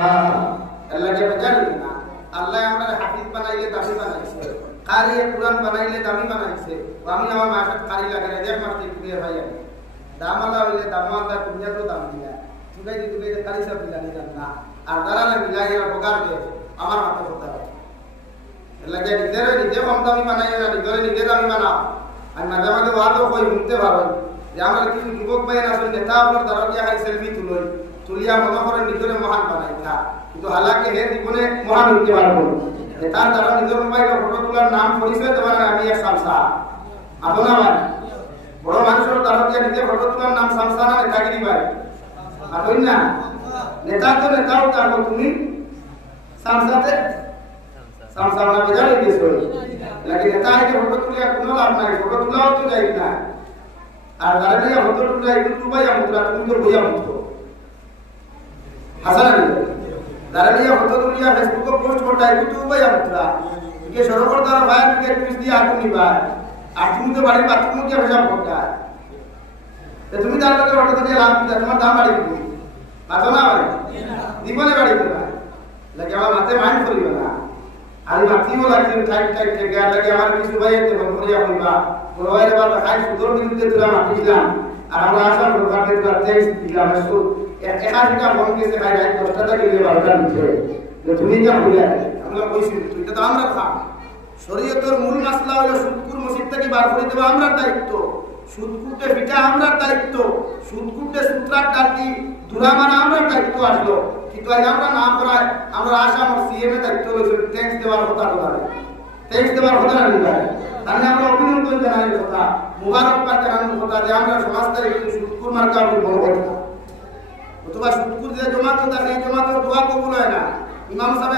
আল্লাহকে জানি না আল্লাহ আমাদের হাফিজ বানাইলে দামি বানাইছে কারি কুরআন বানাইলে দামি বানাইছে আমি আমার মাসাত কারি লাগে না দেখ মাসে কুড়িয়ে ভাই আমি দামালা হইলে দামালা দুনিয়া তো দাম দিয়া তুই কারি সব মিলানি না আর দাঁড়ালে মিলাই উপকার দে আমার মাথা কথা আল্লাহকে নিজে কম দামি বানাই না নিজে দামি বানাও আর মাঝে মাঝে ওয়াদও কই শুনতে পারো যে আমার কিছু যুবক ভাই আসলে নেতা আপনার দ্বারা দিয়া খাই সেলফি তুলিয়া মনে করে নিজের মহান বানাই না কিন্তু হালাকে হে জীবনে মহান হইতে পারবো নেতার দ্বারা নিজের মোবাইলে ফটো তোলার নাম পরিচয় দেওয়ার আমি এক সামসা আপনার ভাই বড় মানুষের দ্বারা দিয়া নিজে ফটো তোলার নাম সামসা না নেতাগিরি ভাই আপনি না নেতা তো নেতাও তারপর তুমি সামসাতে সামসা না বেজারে দিয়েছো লাগে নেতা আইকে ফটো তুলিয়া কোনো লাভ নাই ফটো তোলাও তো যাই না আর দ্বারা দিয়া ফটো তুলিয়া একটু ভাইয়া মুদ্রা তুমি তো বইয়া মুদ্রা হাসান দাঁড়িয়ে ফটো তুলিয়া ফেসবুকে পোস্ট করতে ইউটিউব ভাইয়া মুদ্রা কে সরকার দ্বারা ভাই কে টুইট দিয়ে আগুন নিবা আর তুমি তো বাড়ির বাথরুমে গিয়ে ভেজা করতে তুমি তার লোকের ফটো তুলিয়া লাভ দিতে তোমার দাম বাড়ি দিবি মাথো না ভাই জীবনে বাড়ি দিবা লাগে আমার মাথায় মাইন্ড করিবে না আর মাথিও লাগছে টাইট টাইট থেকে আর লাগে আমার কিছু ভাই এতে বন্ধ করিয়া হইবা বড় ভাইয়ের বাবা খাই সুদর বিরুদ্ধে তুলা মাটি দিলাম আর আমরা আসাম প্রকারের তুলা ট্যাক্স দিলাম সুদ একাধিকা ফোন কেসে খাই রাত 10টা থেকে 12টার ভিতরে যে তুমি যা হইলা আমরা কইছি এটা তো আমরা খা শরীয়তের মূল মাসলা হলো সুদকুর মসজিদ থেকে বার করে দেওয়া আমরার দায়িত্ব সুদকুটে পিঠা আমরার দায়িত্ব সুদকুটে সূত্রার ডাকি দুরামানা আমরার দায়িত্ব আসলো কিন্তু আজ আমরা না করায় আমরা আসাম আর সিএম এর দায়িত্ব রয়েছে ট্যাক্স দেওয়ার কথা বলে ট্যাক্স দেওয়ার কথা না নিবাই তাহলে আমরা অভিনন্দন জানাই কথা মুবারকবাদ জানানোর কথা যে আমরা সমাজটার একটু সুদকুর মার্কা বড় কথা অথবা সুদকুর যে জমাতো থাকে এই জমাতো দোয়া কবুল হয় না ইমাম সাহেব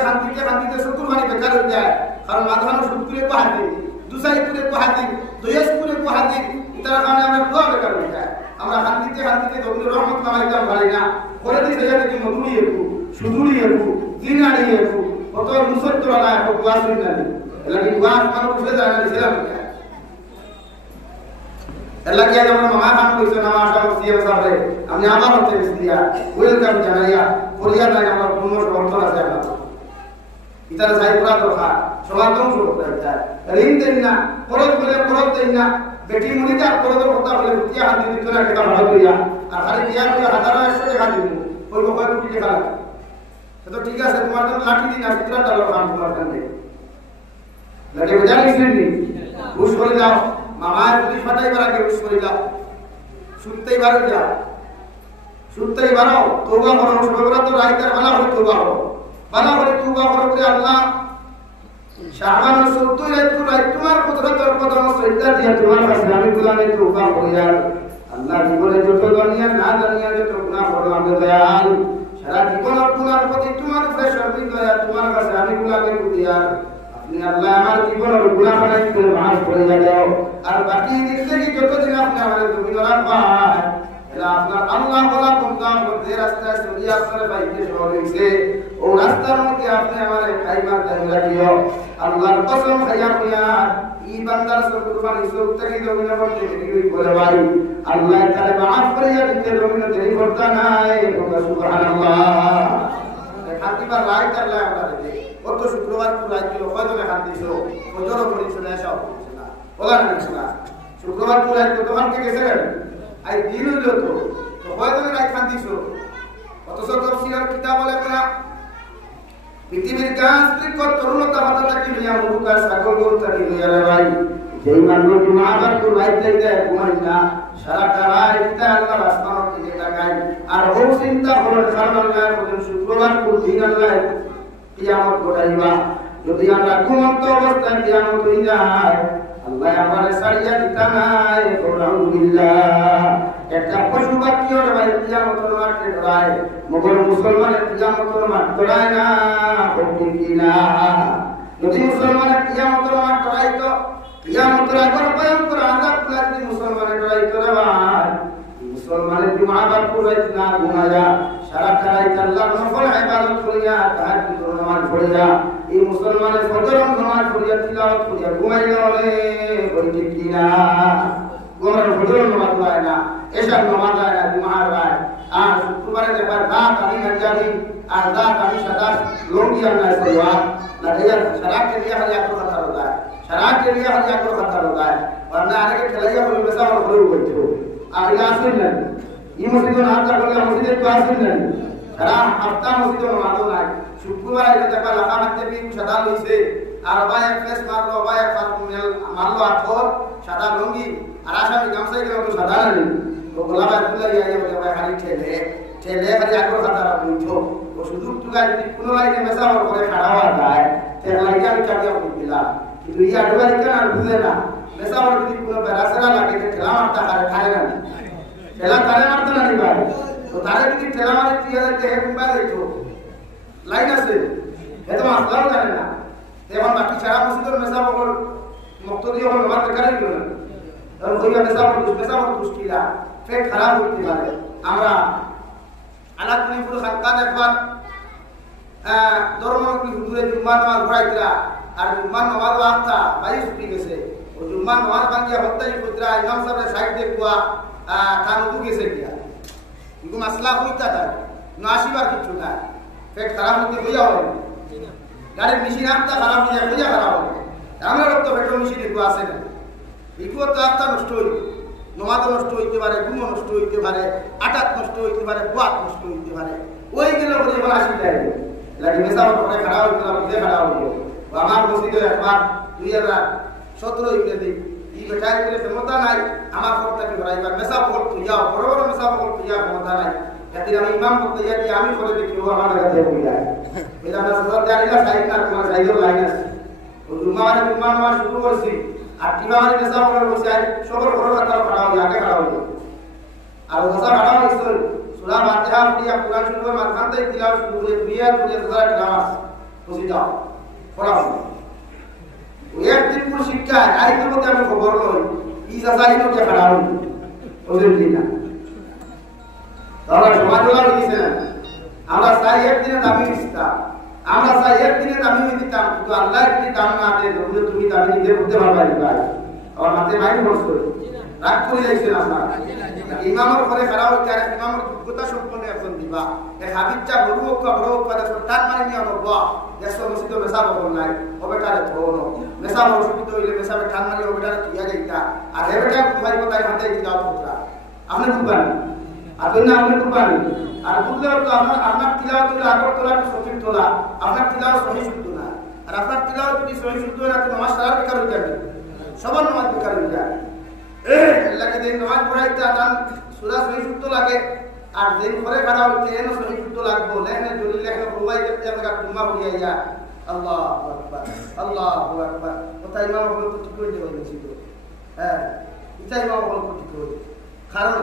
শান্তিতে শুকুর মানে বেকার হয়ে যায় কারণ মাঝখানে সুদকুরে কো হাতি দুসাই কুরে কো হাতি দয়াস কুরে কো হাতি তার কারণে আমরা দোয়া বেকার হয়ে যায় আমরা শান্তিতে গভীর রহমত নামাইতাম পারি না করে দিতে যাবে কি মধুরি একটু সুদুরি একটু দিনারি একটু কত মুসত্তর আলা একটু দোয়া শুনি না এলাকি দোয়া আমার উঠে যায় না ছিলাম এলাকি আজ আমরা মামা খান কইছো না মাশা সিএম সাহেব আমি আমার হতে দিয়া ওয়েলকাম জানাইয়া কোরিয়া নাই আমার পূর্ণ সমর্থন আছে আপনার ইতারা সাই পুরা দরকার সমাধান শুরু করতে চায় ঋণ দেন না খরচ বলে খরচ দেন না বেটি মুনিটা খরচ কথা বলে রুটিয়া হাত দিতে না কেটা ভালো কইয়া আর খালি দিয়া কইয়া 1000 টাকা দিব ওই বকয় রুটি টাকা তো ঠিক আছে তোমার তো লাঠি দিন আর কিতরা টাকা কাম তোমার কাছে লাঠি বুঝাইছ নি ঘুষ করে যাও মামার পুলিশ ফাটাই বারা কে ঘুষ করে যাও শুনতেই বারো যাও শুনতেই বারো তওবা করো সবরা তো রাইতার ভালো হই তওবা করো ভালো করে তওবা করো করে আল্লাহ শাহবান 70 রাত তোমার কুদরতের কদম সজদা দিয়া তোমার কাছে আমি গুলামে তওবা করিয়া আল্লাহ জীবনে যত দুনিয়া না দুনিয়া যত গুনাহ করো আমি দয়াল সারা জীবন গুনার প্রতি তোমার উপরে সর্বিক দয়া তোমার কাছে আমি গুলামে করিয়া আপনি আল্লাহ আমার জীবনের গুনাহ বানাই করে মাফ করে দাও আর বাকি জিন্দেগি যতদিন আপনি আমাদের জমিন রাখবেন এলা আপনার আল্লাহ বলা কোনকাম যে রাস্তায় চলি আপনার বাইকে সরিয়েছে ও রাস্তার মধ্যে আপনি আমাদের খাইবার টাইম রাখিও আল্লাহর কসম খাইয়া কইয়া ই বান্দার সব কুরবানি সব থেকে জমিন করতে দেরি করে ভাই আল্লাহ তাআলা মাফ করিয়া দিতে জমিন দেরি করতে নাই সুবহানাল্লাহ খাতিবার রাইট আল্লাহ আমরা দেবে কত শুক্রবার রাইট দিল কয়জন খাতিছো কয়জন করিছ না সব না বলা না শুক্রবার রাইট তো তোমার থেকে গেছে আই দিন হইল তো কয়জন রাইট খাতিছো কত সব তফসিরের কিতাব বলে না পৃথিবীর গাছ বৃক্ষ তরুণতা পাতা কি নিয়া মুরুকা সাগর গৌতা কি নিয়া ভাই যেই মানুষ জুমাবার তো রাইট লাইতে ঘুমাই না সারাটা রাত আল্লাহ আসমানের দিকে তাকায় আর ও চিন্তা করে কারণ আল্লাহ বলেন শুক্রবার কোন দিন আল্লাহ কিয়ামত ঘটাইবা যদি আমরা ঘুমন্ত অবস্থায় কিয়ামত হয়ে যায় আল্লাহ আমাদের সারিয়া দিতা নাই আলহামদুলিল্লাহ একটা পশু পাখির ভাই কিয়ামতের মাঠে দাঁড়ায় মগর মুসলমানের কিয়ামতের মাঠ দাঁড়ায় না ঠিক না যদি মুসলমানের কিয়ামতের মাঠ দাঁড়াইতো কিয়ামতের আগর ভয়ঙ্কর আযাব লাগবে মুসলমানের দাঁড়াইতো রে ভাই মুসলমানের জুমাবার পুরাইত না ঘুমায়া সারা রাত আল্লাহর নফল ইবাদত করিয়া তাহাজ্জুদ নামাজ পড়িয়া এই মুসলমানের ফজর নামাজ পড়িয়া তিলাওয়াত করিয়া ঘুমাইলো রে বলি ঠিক কি না ঘুমানোর ফজর নামাজ হয় না এশার নামাজ হয় না জুমার হয় আর শুক্রবারে দেখবার রাত আমি হাজারি আর রাত আমি সাদা লঙ্গি আনা সরবা না দেয়া সারা के लिए हर एक को खतर होता है शराब के लिए हर एक को खतर होता है वरना आने के खिलाइया को वैसा और खड़े हुए थे आगे आसिन नहीं ये मस्जिद में नाम का बोले मस्जिद को आसिन नहीं शराब हफ्ता मस्जिद में मालूम है शुक्रवार के देखा लगा मत भी सदा लइसे আর বায়া ফেস মারলো বায়া ফাতমেল মারলো আথর সাদা লঙ্গি আর আসামি গামছাই গেল তো সাদা নেই তো গোলাবা তুলাই আইয়া বলে ভাই খালি ঠেলে ঠেলে খালি আগর খাতারা বুঝছো ও সুযোগ তুলাই যদি কোন লাইনে মেসা ওর করে খাড়া হওয়া যায় তাহলে লাইনে আমি চাপিয়া দিলাম কিন্তু এই আডবাই কেন আর বুঝে না মেসা ওর যদি কোনো বেরাসরা লাগে তো ঠেলা মারতা খারে না ঠেলা খারে মারতা না নি ভাই তো তারে যদি ঠেলা মারে 3000 টাকা কুম্বা দিতো লাইন আছে এত মাসলাও জানে না এখন বাকি সারা মসজিদের মেসাবকর মুক্তদি হল নামাজ বেকারই হলো না কারণ ওই মেসাবকর দুষ্টিরা পেট খারাপ হতে পারে আমরা আলাদপুর খানকান একবার ধর্মনগরী হুজুরে জুম্মার নামাজ পড়াইতরা আর জুম্মার নামাজ ওয়াক্তা বাড়ি ছুটি গেছে ও জুম্মার নামাজ ভাঙ্গিয়া হত্যাই পুত্রা ইমাম সাহেবের সাইড দেখুয়া তার উদু গেছে গিয়া কিন্তু মাসলা হইতা তার না আসিবার কিছু না পেট খারাপ হতে হইয়া হয় গাড়ির মেশিন আত্মা খারাপ হয়ে যায় বোঝা খারাপ হবে আমরা রক্ত পেট্রোল মেশিন একটু আসে না এগুলো তো আত্মা নষ্ট হইবে নমাজ নষ্ট হইতে পারে ঘুমো নষ্ট হইতে পারে আটাত নষ্ট হইতে পারে বাত নষ্ট হইতে পারে ওই গেলে বলে এবার আসি যায় লাগে মেসা করে খারাপ হইতে না বুঝে খারাপ হইবে আমার মসজিদে একবার 2017 ইংরেজি এই বেটায় বলে ক্ষমতা নাই আমার পক্ষে ঘরাইবার মেসা বল তুই যাও বড় বড় মেসা বল তুই যাও ক্ষমতা নাই যদি আমি ইমাম করতে যাই আমি করে দেখি ও আমার কাছে বলে যায় এটা না সদর জানিলা সাইড না তোমার সাইডের লাইন আছে ও জুমারে জুমা নামাজ শুরু করছি আর টিমারে মেসা বলার বসে আই সবর বড় কথা খাড়া হই আগে খাড়া হই আর ওসা খাড়া হইছ সূরা ফাতিহা দিয়া কুরআন শুরু করে মাঝখান থেকে তিলাওয়াত শুরু করে দুইয়া দুইয়া সূরা নামাজ বসে যাও পড়া ওই একদিন পুরো শিক্ষা আইতে মধ্যে আমি খবর লই ই সাসাইনো কে খাড়া হই ওদের দিন না তাহলে সমাজওয়ালা হইছে না আমরা চাই একদিনে দামি দিতাম আমরা চাই একদিনে দামি দিতাম কিন্তু আল্লাহ যদি দাম না দেয় তবে তুমি দামি দিতে করতে পারবে না ভাই আমার মাঝে মাইন্ড বসে রাগ করে যাইছে না আপনার ইমামের পরে খারাপ হচ্ছে আর ইমামের যোগ্যতা সম্পন্ন একজন দিবা এর হাবিবটা বড় হোক করে তার মানে নিয়ে আমার বাবা দেশে মসজিদে মেসা বল নাই ওবেটারে ধরো মেসা অসুবিধ হইলে মেসাবে টান মারি ওবেটারে তুইয়া যাইতা আর হেবেটা তোমার কথাই হাতে দিলাও পুত্রা আপনি বুঝবেন আপনি না আপনি কুরবানি আর বুঝলে তো আপনার তিলাওয়াত হলো আগর তোলা সঠিক তোলা আপনার তিলাওয়াত সহি শুদ্ধ না আর আপনার তিলাওয়াত যদি সহি শুদ্ধ না তো নামাজ সারা বেকার হয়ে যাবে সবার নামাজ বেকার হয়ে যায় আল্লাহকে দিন নামাজ পড়াইতে আদান সূরা সহি শুদ্ধ লাগে আর দিন পরে খাড়া হইতে এন সহি শুদ্ধ লাগবে লেনে জলি লেখা প্রবাই করতে আমরা কুম্মা হইয়া যা আল্লাহু আকবার আল্লাহু আকবার ওটা ইমাম বলে তো ঠিক হয়ে যাবে ছিল হ্যাঁ এটা ইমাম বলে তো ঠিক হয়ে কারণ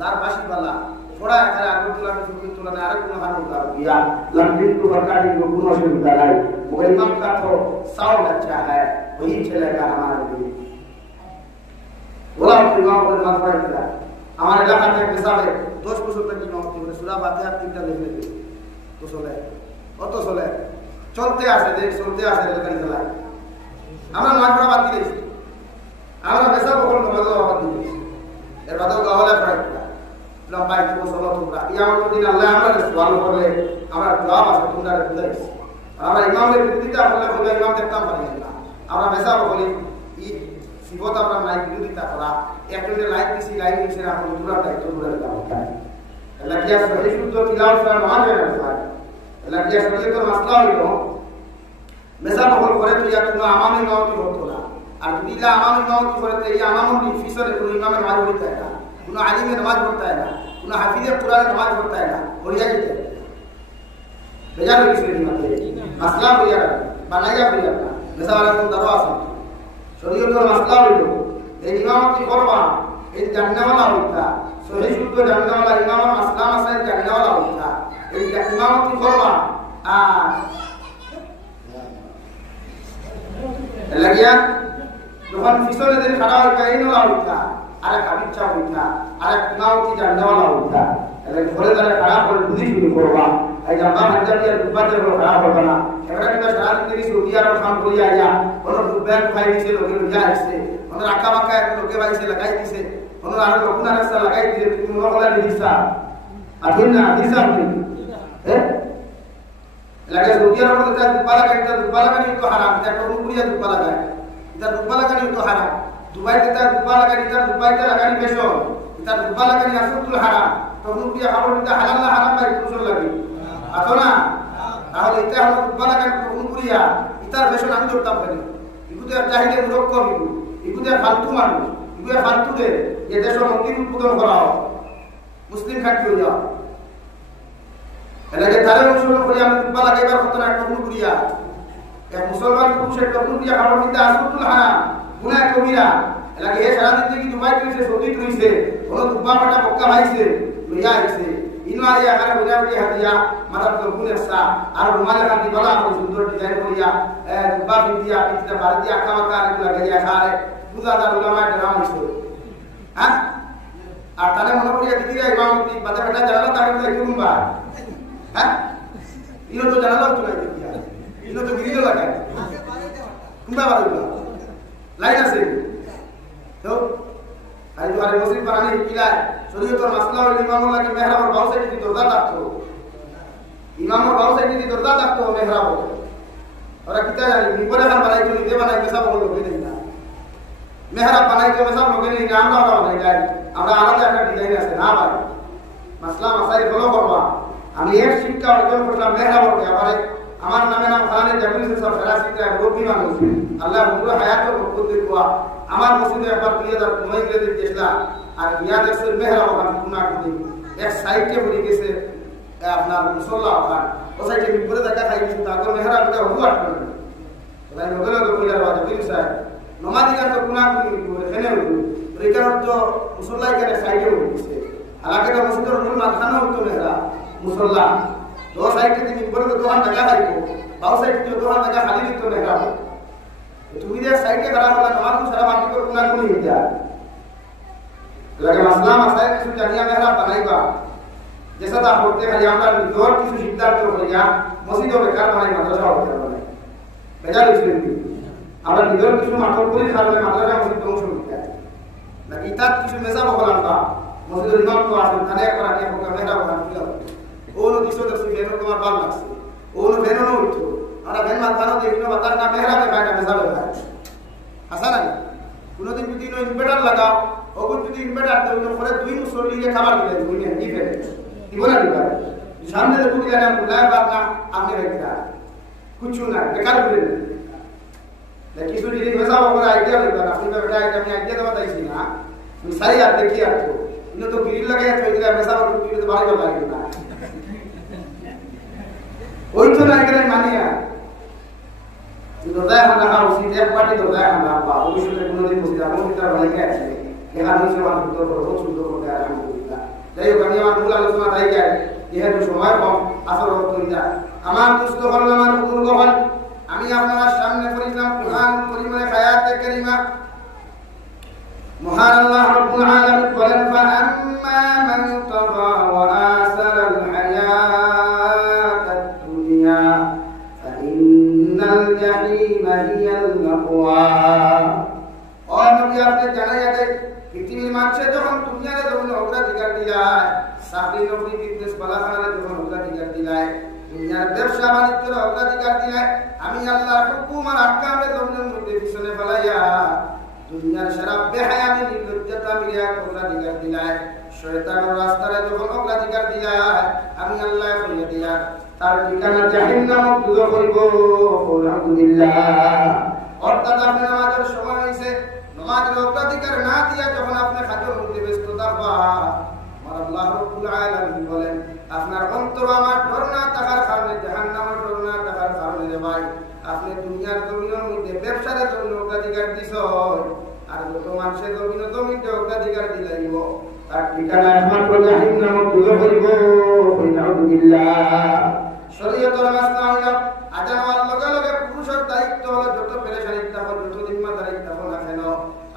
তার বাসিবালা थोड़ा अगर आगे तुलना में तुलना आरे को हाथ उठा दिया लंबी को बरकाती को गुण से उतारा वो इमाम का तो 100 अच्छा है वही चलेगा हमारे लिए बोला इमाम को मत पड़ेगा हमारे इलाका में हिसाब है 10 बছর तक इमाम की सूरा फातिहा तीनটা লিখে দিই তো চলে অত চলে চলতে আসে দেখ চলতে আসে লেখাই চালায় আমরা মাত্রা বাদ দিয়েছি আমরা বেশা বকল নামাজ বাদ দিয়েছি এর বাদেও গাওয়ালা পড়াইতা লম্বাই তো সলো তোমরা কিয়ামতের দিন আল্লাহ আমাদের সওয়াল করলে আমরা জবাব আছে তোমরা বুঝাইছ আমরা ইমামের বিরোধিতা করলে বলে ইমাম দেখতাম পারি না আমরা বেশা বলি ই সিবত আমরা নাই বিরোধিতা করা একজনের লাইক দিছি লাইক দিছি না আমরা পুরো দায়িত্ব পুরো দিলাম আল্লাহ কি সহি শুদ্ধ তিলাওয়াত করা না হয় না আল্লাহ কি শরীয়তের মাসলা হইলো মেসা বকল করে তো ইয়া কোনো আমামি ইমামতি হতো না আর যদি আমামি ইমামতি করে তো এই আমামি ফিসরে কোনো ইমামের নামাজ পড়তে হয় না কোনো আলিমের নামাজ পড়তে হয় না কোনো হাফিজের কুরআনের নামাজ পড়তে হয় না পড়িয়া যেতে বেজার হয়ে গেছে মতে মাসলা হইয়া বানাইয়া হইয়া না মেসা वाला কোন দারো আছে শরীয়তের মাসলা হইলো এই ইমামতি করবা এই জান্নাওয়ালা হইতা সহি শুদ্ধ জান্নাওয়ালা ইমামের মাসলা মাসাইল জান্নাওয়ালা হইতা এই ইমামতি করবা আর লাগিয়া যখন ফিসলে দিন খাড়া হইতা এই নলা হইতা আরে কাবিচ্ছা হইতা আরে ইমামতি জান্নাওয়ালা হইতা এর ঘরে দাঁড়া খাড়া করে বুঝি শুরু করবা এই জামা হাজারিয়ার দুবাতে বড় খারাপ হবে না এবারে কিনা সারা দিন সৌদিয়ার কাম করি আইয়া কোন দুবার খাই দিছে লোকে লইয়া আসছে ওদের আকা বাকা লোকে বাইছে লাগাই দিছে কোনো আর কোন রাস্তা লাগাই দিলে তুমি নকলা দিছা আথিন না দিছা আপনি লাগে সৌদিয়ার মধ্যে তার দুবালা গাড়ি তো হারাম তার কোনো কুড়িয়া দুবালা গাড়ি তার দুবালা গাড়ি তো হারাম দুবাইতে তার দুবালা গাড়ি তার দুবাইতে লাগানি বেশন তার দুবালা গাড়ি আসল হারাম তখন কুড়িয়া খাবার দিতে হালাল না হারাম ভাই কুশল লাগে আতো না তাহলে এটা হলো দুবালা গাড়ি তখন কুড়িয়া ইতার বেশন আমি ধরতাম পারি ইগুতে চাহিদা মুরক্ক বিকু ইগুতে ফালতু মানুষ ইগুতে ফালতু দে যে দেশ মন্দির উদ্বোধন করা হয় মুসলিম খাটি হয়ে যাও এলাকে তারে অনুসরণ করি আমি দুব্বা লাগাইবার কথা না টকনু করিয়া এক মুসলমান পুরুষের টকনু করিয়া খাবার দিতে আসুতুল হারাম গুনাহ কবিরা এলাকে এ সারা দিন থেকে দুবাই কইছে সৌদি কইছে কোন দুব্বা ফাটা বক্কা ভাইছে লইয়া আইছে ইনো আইয়া আরে বুঝা বুঝি হাতিয়া মারাত গুনের সা আর রুমালে কাটি বলা আর সুন্দর ডিজাইন করিয়া দুব্বা দিয়া পিছটা বাড়ি দিয়া আকা মাকা আর লাগাইয়া খারে বুঝাদার উলামা ডরাম হইছে হ্যাঁ আর তারে মনে করিয়া দিদিরা ইমামতি বাদা বেটা জানা তাকে কুম্বা হ্যাঁ ইনো তো জানা তো নাই দিয়া ইনো তো গিরিলো লাগে কুম্বা বাড়িবা লাইন আছে তো আই তো আরে মসজিদ বানানি কিলা শরীয়তের মাসলা হইল ইমামুল লাগে মেহরাবর বাউসে কি দরজা থাকতো ইমামুর বাউসে কি দরজা থাকতো মেহরাব ওরা কিতা জানি বিপরে খান বানাই তো নিজে বানাই পেশা বলো কই দেই না মেহরাব বানাই তো পেশা লগে নেই না আমরা বানাই যাই আমরা আলাদা একটা ডিজাইন আছে না ভাই মাসলা মাসাইল ফলো করবা আমি এক শিক্ষা অর্জন করলাম মেহরাবর ব্যাপারে আমার নামে নাম খানে জামিল সব ফেরাসিতে রবি মানুষ আল্লাহ পুরো হায়াত বরকত দেওয়া আমার মসজিদে একবার 2009 তে গেছিলাম আর ইয়াদের মেহরাব খান কুনা করে এক সাইডে পড়ে গেছে আপনার মুসল্লা খান ও সাইডে বিপরে দেখা খাইছে তারপর মেহরাবটা হবু আটকে তাই লগে লগে কইলা বাজে বিল সাহেব নমাজিরা তো কুনা করে খেনে হইলো রেকার তো মুসল্লা এখানে সাইডে পড়ে গেছে আলাকে তো মসজিদের মূল মাথানো হতো মেহরাব মুসল্লা दो साइड के दिन ऊपर तो दोहान लगा है को बाउ साइड जो दोहान लगा खाली नहीं तो लगा तो तुम इधर साइड के खराब होगा नमाज को शराब आती को गुना को नहीं होता लगे मसला मसाइल की सुजानिया मेहरा बनाएगा जैसा था होते हैं हमरा दौर की सुशिद्धा तो हो गया मस्जिदों में घर बनाई मदरसा हो गया बनाई बेजा इसलिए আমরা নিদর কিছু মাঠর করে খালে মাদ্রাসা মসজিদ ধ্বংস হয়ে যায় না ইতাত কিছু মেসা বলান কা মসজিদের ইমাম তো আসেন খানে একবার আগে হোক মেহরা বলান দিলাম ওনো দিশো দেখছি বেনো তোমার ভালো লাগছে ওনো বেনো না উঠো আমরা বেন মাথানো দেখিনো বাতার না মেহরা মে বাইটা মেসা বে ভাই হাসা নাই কোনদিন যদি নো ইনভার্টার লাগাও ওগুন যদি ইনভার্টার তো ওনো পরে দুই মুসল্লিকে খাবার দিলে দুই নে কি ফেলে কি বলা দিবা সামনে দেখো দিলা না বুলায় বাপ না আপনি রেখা কিছু না বেকার বলে लेकिन जो ये वैसा होगा आइडिया लेगा अपनी पे बेटा आइडिया में आइडिया तो बताइए ना मिसाई आप देखिए आपको इन्हों तो ग्रिल लगाया तो इधर वैसा और ग्रिल तो बाहर लगा देना वही तो ना करे मानिया जो दर्दा है हमारा उसी एक पार्टी दर्दा है हमारा बाप वो भी शुरू दिन मुझे जाऊँ कितना बना के ऐसे ये आदमी से बात तो बहुत सुंदर हो गया अल्हम्दुलिल्लाह ले यो कन्या मान मूला लोचना आई गया ये है जो समय कम असर हो तो इधर আমার দুস্থ হল আমার বুজুর্গ হল আমি আপনার সামনে পড়িলাম কুরআন কারীমের আয়াতে কারীমা মহান আল্লাহ রাব্বুল আলামিন বলেন ফাআম্মা মান তাগা ওয়া আসারাল হায়াতাদ দুনিয়া ফাইন্নাল জাহিমা হিয়াল মাওয়া ও নবী আপনি জানাইয়া দেন পৃথিবীর মানুষে যখন দুনিয়ারে যখন অগ্রাধিকার দিলায় চাকরি নকরি বিজনেস বালাখানারে যখন অগ্রাধিকার দিলায় দুনিয়ার ব্যবসা বাণিজ্যের অগ্রাধিকার দিলায় আমি আল্লাহর হুকুম আর আহকামের জমিনের মধ্যে পিছনে ফেলাইয়া দুনিয়ার সারা বেহায়ামি নির্লজ্জতা মিলিয়া অগ্রাধিকার দিলায় শয়তানের রাস্তায় যখন অগ্রাধিকার দিলায় আমি আল্লাহ কইয়া দিয়া তার ঠিকানা জাহান্নাম দুঃখ করিব আলহামদুলিল্লাহ অর্থাৎ আপনি নামাজের সময় হইছে নামাজের অগ্রাধিকার না দিয়া যখন আপনি খাদ্যের মধ্যে ব্যস্ত থাকবা আমার আল্লাহ রাব্বুল আলামিন বলেন আপনার অন্তর আমার ডর না থাকার কারণে জাহান্নামের ডর না থাকার কারণে রে ভাই আপনি দুনিয়ার জমিনের মধ্যে ব্যবসার জন্য অগ্রাধিকার দিছ আর যত মানুষের জমিনের জমিতে অগ্রাধিকার দিলাইব তার ঠিকানা একমাত্র জাহান্নাম দুঃখ করিব আলহামদুলিল্লাহ শরীয়তের মাসলা হইল আজান হওয়ার লগে লগে পুরুষের দায়িত্ব হলো যত পেরেশানি থাকো যত জিম্মাদারি থাকো না কেন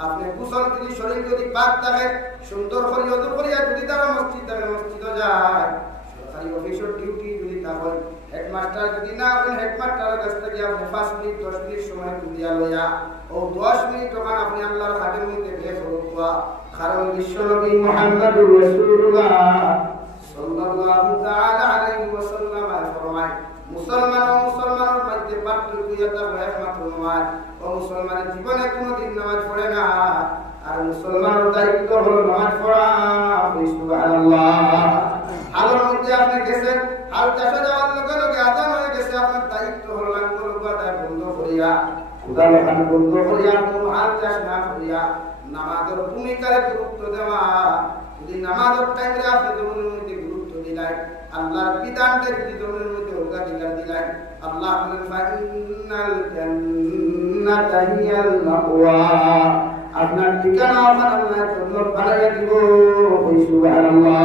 আপনি কুশল যদি শরীর যদি পাক থাকে সুন্দর করে ওযু করিয়া যদি তারা মসজিদ থাকে মসজিদে যায় সরকারি অফিসের ডিউটি যদি না হয় হেডমাস্টার যদি না হয় হেডমাস্টারের কাছ থেকে আপনি 5 মিনিট 10 মিনিট সময় দিয়া লইয়া ও 10 মিনিট ওখানে আপনি আল্লাহর খাদের মধ্যে বেশ হওয়া কারণ বিশ্বনবী মুহাম্মদুর রাসূলুল্লাহ সাল্লাল্লাহু তাআলা আলাইহি ওয়াসাল্লাম ফরমায় মুসলমান ও মুসলমানের মধ্যে পার্থক্য এটা একমাত্র নয় ও মুসলমানের জীবনে কোনোদিন নামাজ পড়ে না আর মুসলমানের দায়িত্ব হলো নামাজ পড়া। সুবহানাল্লাহ। হালের মধ্যে আপনি গেছেন, হাল চাষে যাওয়ার লগে লগে আযান হয়ে গেছে, আপনার দায়িত্ব হলো লাঙ্গল গাদা বন্ধ করিয়া উদাল খান বন্ধ করিয়া কোনো হাল চাষ না করিয়া নামাজের ভূমিকায় গুরুত্ব দেওয়া। যদি নামাজের টাইমে আপনি জমিনের মধ্যে গুরুত্ব দিলেন, আল্লাহর বিধানকে যদি জমিনের মধ্যে অগ্রাধিকার দিলেন, আল্লাহ বলেন ফাইনাল জান্নাতা হিয়াল মাওয়া, আপনার ঠিকানা আমার আল্লাহ জান্নাত বানাইয়া দিব। সুবহানাল্লাহ।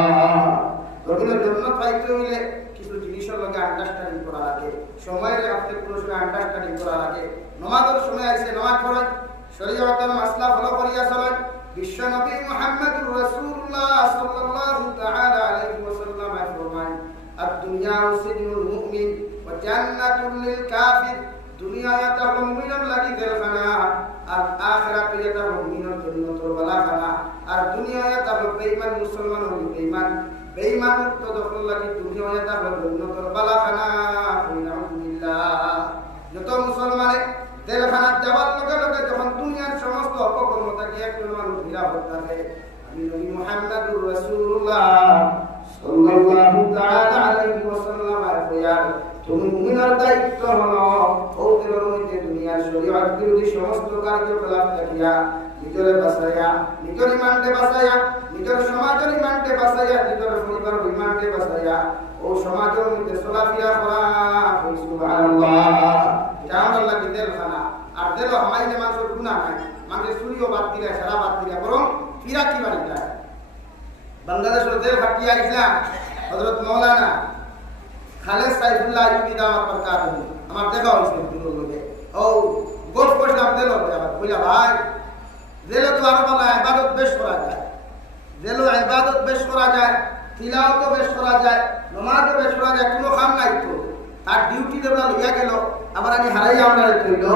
তখন জান্নাত পাইতে হইলে কিছু জিনিসের লগে আন্ডারস্ট্যান্ডিং করা লাগে, সময়ের আপনি কোনো সময় আন্ডারস্ট্যান্ডিং করা লাগে। নামাজের সময় আছে নামাজ পড়েন, শরীয়তের মাসলা ফলো করিয়া চলেন। বিশ্ব নবী মুহাম্মদুর রাসূলুল্লাহ সাল্লাল্লাহু তাআলা আলাইহি ওয়াসাল্লাম ফরমায় আদ-দুনিয়া সিজনুল মুমিন ওয়া জান্নাতুল লিল কাফির। দুনিয়া এটা মুমিনের লাগি জেলখানা আর আখিরাত এটা মুমিনের জন্য তোরবালাখানা। আর দুনিয়া এটা বেঈমান মুসলমান হল বেঈমান, বেঈমান তো দখল লাগি দুনিয়া এটা জন্য তোরবালাখানা। আলহামদুলিল্লাহ। যত মুসলমানে জেলখানা যাওয়ার লগে লগে যখন দুনিয়ার সমস্ত অপকর্মতাকে একজন মানুষ নিরাপদ থাকে, আমি নবী মুহাম্মদুর রাসূলুল্লাহ সাল্লাল্লাহু তাআলা আলাইহি ওয়াসাল্লাম বলেন তুমি মুমিনের দায়িত্ব হলো ওদের মধ্যে দুনিয়ার শরীয়ত বিরোধী সমস্ত কার্যকলাপ দেখিয়া নিজের বাঁচাইয়া, নিজের ইমানকে বাঁচাইয়া, নিজের সমাজের ইমানকে বাঁচাইয়া, নিজের পরিবারের ইমানকে বাঁচাইয়া ও সমাজের মধ্যে চলাফেরা করা। সুবহানাল্লাহ। এটা আমার লাগে জেলখানা। আর জেল হামাইলে মানুষের গুনাহ নাই, মানুষের চুরিও বাদ দিলে, সারা বাদ দিলে, বরং ফিরা কি বাড়ি যায়। বাংলাদেশের জেল ফাটিয়া ইসলাম হযরত মাওলানা খালেদ সাইফুল্লাহ আইয়ুবী দাওয়াত বরকাত আমার দেখা হয়েছে দুটোর মধ্যে। ও গল্প করলাম জেল বইলা ভাই জেলে তো আরো বলা ইবাদত বেশ করা যায়, জেলে ইবাদত বেশ করা যায়, তিলাওয়াত বেশ করা যায়, নামাজও বেশ করা যায়, কোনো কাম নাই তো। তার ডিউটি দেবলা লইয়া গেল, আবার আমি হারাই আমরা কইল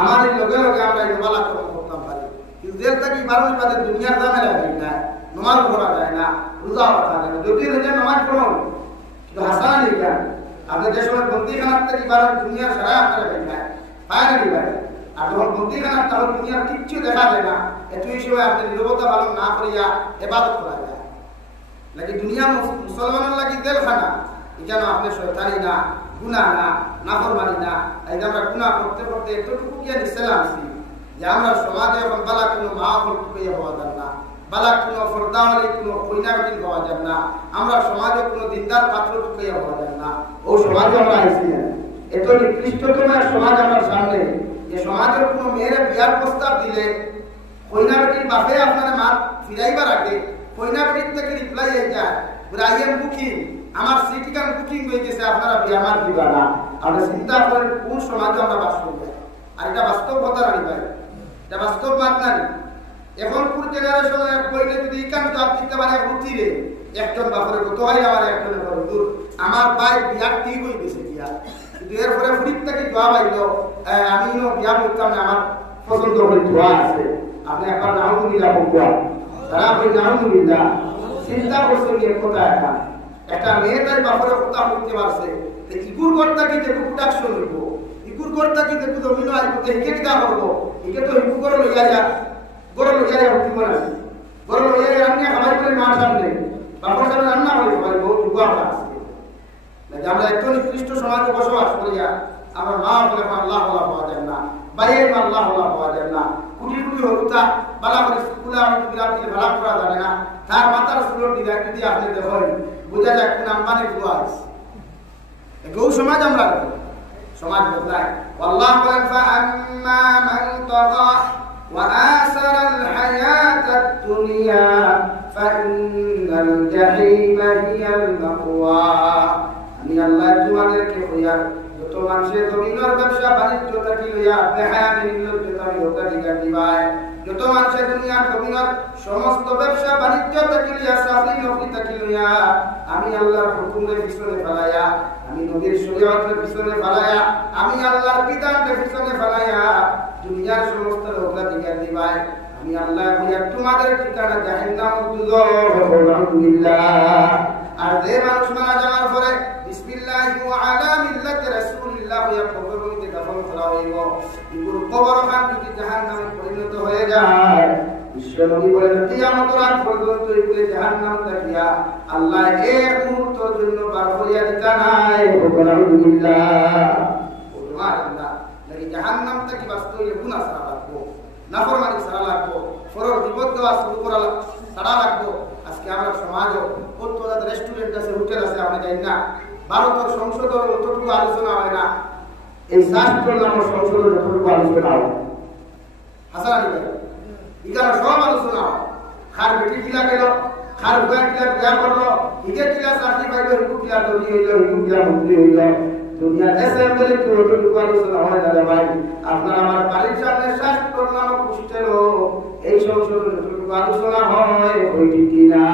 আমাদের লগে লগে আমরা ইবাদত করতাম পারি। কিন্তু জেল থেকে 12 বাজে দুনিয়ার দামে লাগে না, নামাজ পড়া যায় না, রোজা রাখা যায় না। যদি রোজা নামাজ পড়ো কিন্তু হাসান লিখা আপনি যে সময় বন্দিখানার থেকে 12 দুনিয়ার সারা আপনারা দেখেন ফাইনালি ভাই। আর যখন বন্দিখানার তখন দুনিয়ার কিচ্ছু দেখা যায় না, এতই সময় আপনি নীরবতা পালন না করিয়া ইবাদত করা যায় নাকি দুনিয়া মুসলমানের লাগি জেলখানা। এখানে আপনি শয়তানি না, গুনাহ না, নাফরমানি না। এই যে আমরা গুনাহ করতে করতে এতটুকু কি নিছিলাম যে আমরা সমাজে এখন বালা কোনো মাহফিল টুকাইয়া হওয়া যায় না, বালা কোনো ফরদাওয়ালি কোনো কইনাবিন হওয়া যায় না, আমরা সমাজে কোনো দিনদার পাত্র টুকাইয়া হওয়া যায় না। ও সমাজে আমরা আইছি এত নিকৃষ্টতম সমাজ আমার সামনে, যে সমাজের কোনো মেয়ের বিয়ার প্রস্তাব দিলে কইনাবিটির বাপে আপনার মা ফিরাইবার আগে কইনাবিটির থেকে রিপ্লাই আই যায় আই এম বুকিং, আমার সিটি কার্ড বুকিং হয়ে গেছে, আপনারা বিয়া আমার দিবা না। আমরা চিন্তা করেন কোন সমাজে আমরা বাস করব। আর এটা বাস্তব কথা রানি ভাই, এটা বাস্তব মাত না। এখন পুর জেনারেশনের বইলে যদি ইকান জবাব দিতে পারে রুচিরে একজন বাপরে কত হয় আমার একজনের বড় দূর আমার ভাই বিয়া ঠিক হয়ে গেছে বিয়া, কিন্তু এরপরে ফুরিত থেকে জবাব আইলো আমি বিয়া বলতাম না, আমার পছন্দ করে দোয়া আছে। আপনি একবার নাউজুবিল্লাহ বলবেন, তারা আপনি নাউজুবিল্লাহ চিন্তা করছেন এর কথা। একটা মেয়ে তার বাপরে কথা বলতে পারছে, ইকুর কর্তা কি যে প্রোডাকশন হইব, ইকুর কর্তা কি যে জমিন আইব, একে কিনা করবো, একে তো ইকু করে লইয়া যা গরু লইয়া যা উঠি মনে আছে, গরু লইয়া যা আপনি খাবার করে মার সামনে বাপর সামনে রান্না করে সবাই বহু যুগ আমরা আছে। আমরা এত নিকৃষ্ট সমাজে বসবাস করিয়া আমার মা বলে আল্লাহ বলা পাওয়া যায় না, বাইয়ের মা আল্লাহ বলা পাওয়া যায় না, কুটি কুটি হত্যা বালা করে স্কুলে আমি বিরাট দিলে ভাড়া করা যাবে না, তার মাথার স্কুলের ডিজাইন যদি আপনি দেখেন বোঝা যায় কোন আম্বানির দোয়া আছে। গৌ সমাজ আমরা সমাজ বদলায়। আল্লাহ বলেন ফাআম্মা মান তাগা ওয়া আসারাল হায়াতাদ দুনিয়া ফাইন্নাল জাহিমা হিয়াল মাওয়া। আমি আল্লাহ তোমাদেরকে কইয়ার যত মানুষের জমিনের ব্যবসা বাণিজ্য থাকি লইয়া বেহায়ানি নির্লজ্জতামি অত্যাধিকার দিবায়, যত মানুষের দুনিয়ার জমিনের সমস্ত ব্যবসা বাণিজ্য থাকি লইয়া চাকরি নকরি থাকি লইয়া আমি আল্লাহর হুকুমের পিছনে ফেলাইয়া, আমি নবীর শরীয়তের পিছনে ফেলাইয়া, আমি আল্লাহর বিধানের পিছনে ফেলাইয়া দুনিয়ার সমস্ত অগ্রাধিকার দিবায়, আমি আল্লাহ কইয়া তোমাদের ঠিকানা জাহান্নাম দুজখ আলহামদুলিল্লাহ আর যে মানুষ মারা যাওয়ার পরে বিসমিল্লাহি ওয়া আলা মিল্লাতি রাসূলিল্লাহ কইয়া কবরতে দাফন করা হইব এগুলো কবরখান যদি জাহান্নামে পরিণত হয়ে যায় বিশ্বনবী বলেন কিয়ামতের আগ পর্যন্ত এগুলো জাহান্নাম থেকে আল্লাহ এক মুহূর্তের জন্য বার করিয়া দিতা নাই আলহামদুলিল্লাহ সুবহানাল্লাহ লাগি জাহান্নাম থেকে বাঁচতে হইলে গুনাহ ছাড়া লাগবো নাফরমানি ছাড়া লাগবো ফরজ বিপদ দেওয়া শুরু করা ছাড়া লাগবো আজকে আমরা সমাজও কত রেস্টুরেন্ট আছে হোটেল আছে আমরা যাই না ভারতের সংসদের অতটুকু আলোচনা হয় না এই শাস্ত্রের নাম সংসদের অতটুকু আলোচনা হয় হাসান আলী ভাই এখানে সব আলোচনা হয় খার বেটি কিলা গেল খার ভুয়া কিলা বিয়া করলো ইগে কিলা চাকরি পাইল হিকু কিলা দলি হইল হিকু কিলা মন্ত্রী হইল দুনিয়ার অ্যাসেম্বলি অতটুকু আলোচনা হয় দাদা ভাই আপনার আমার বাড়ির সামনে শাস্ত্রের নাম পুষ্টেল এই সংসদের অতটুকু আলোচনা হয় ওই ঠিক না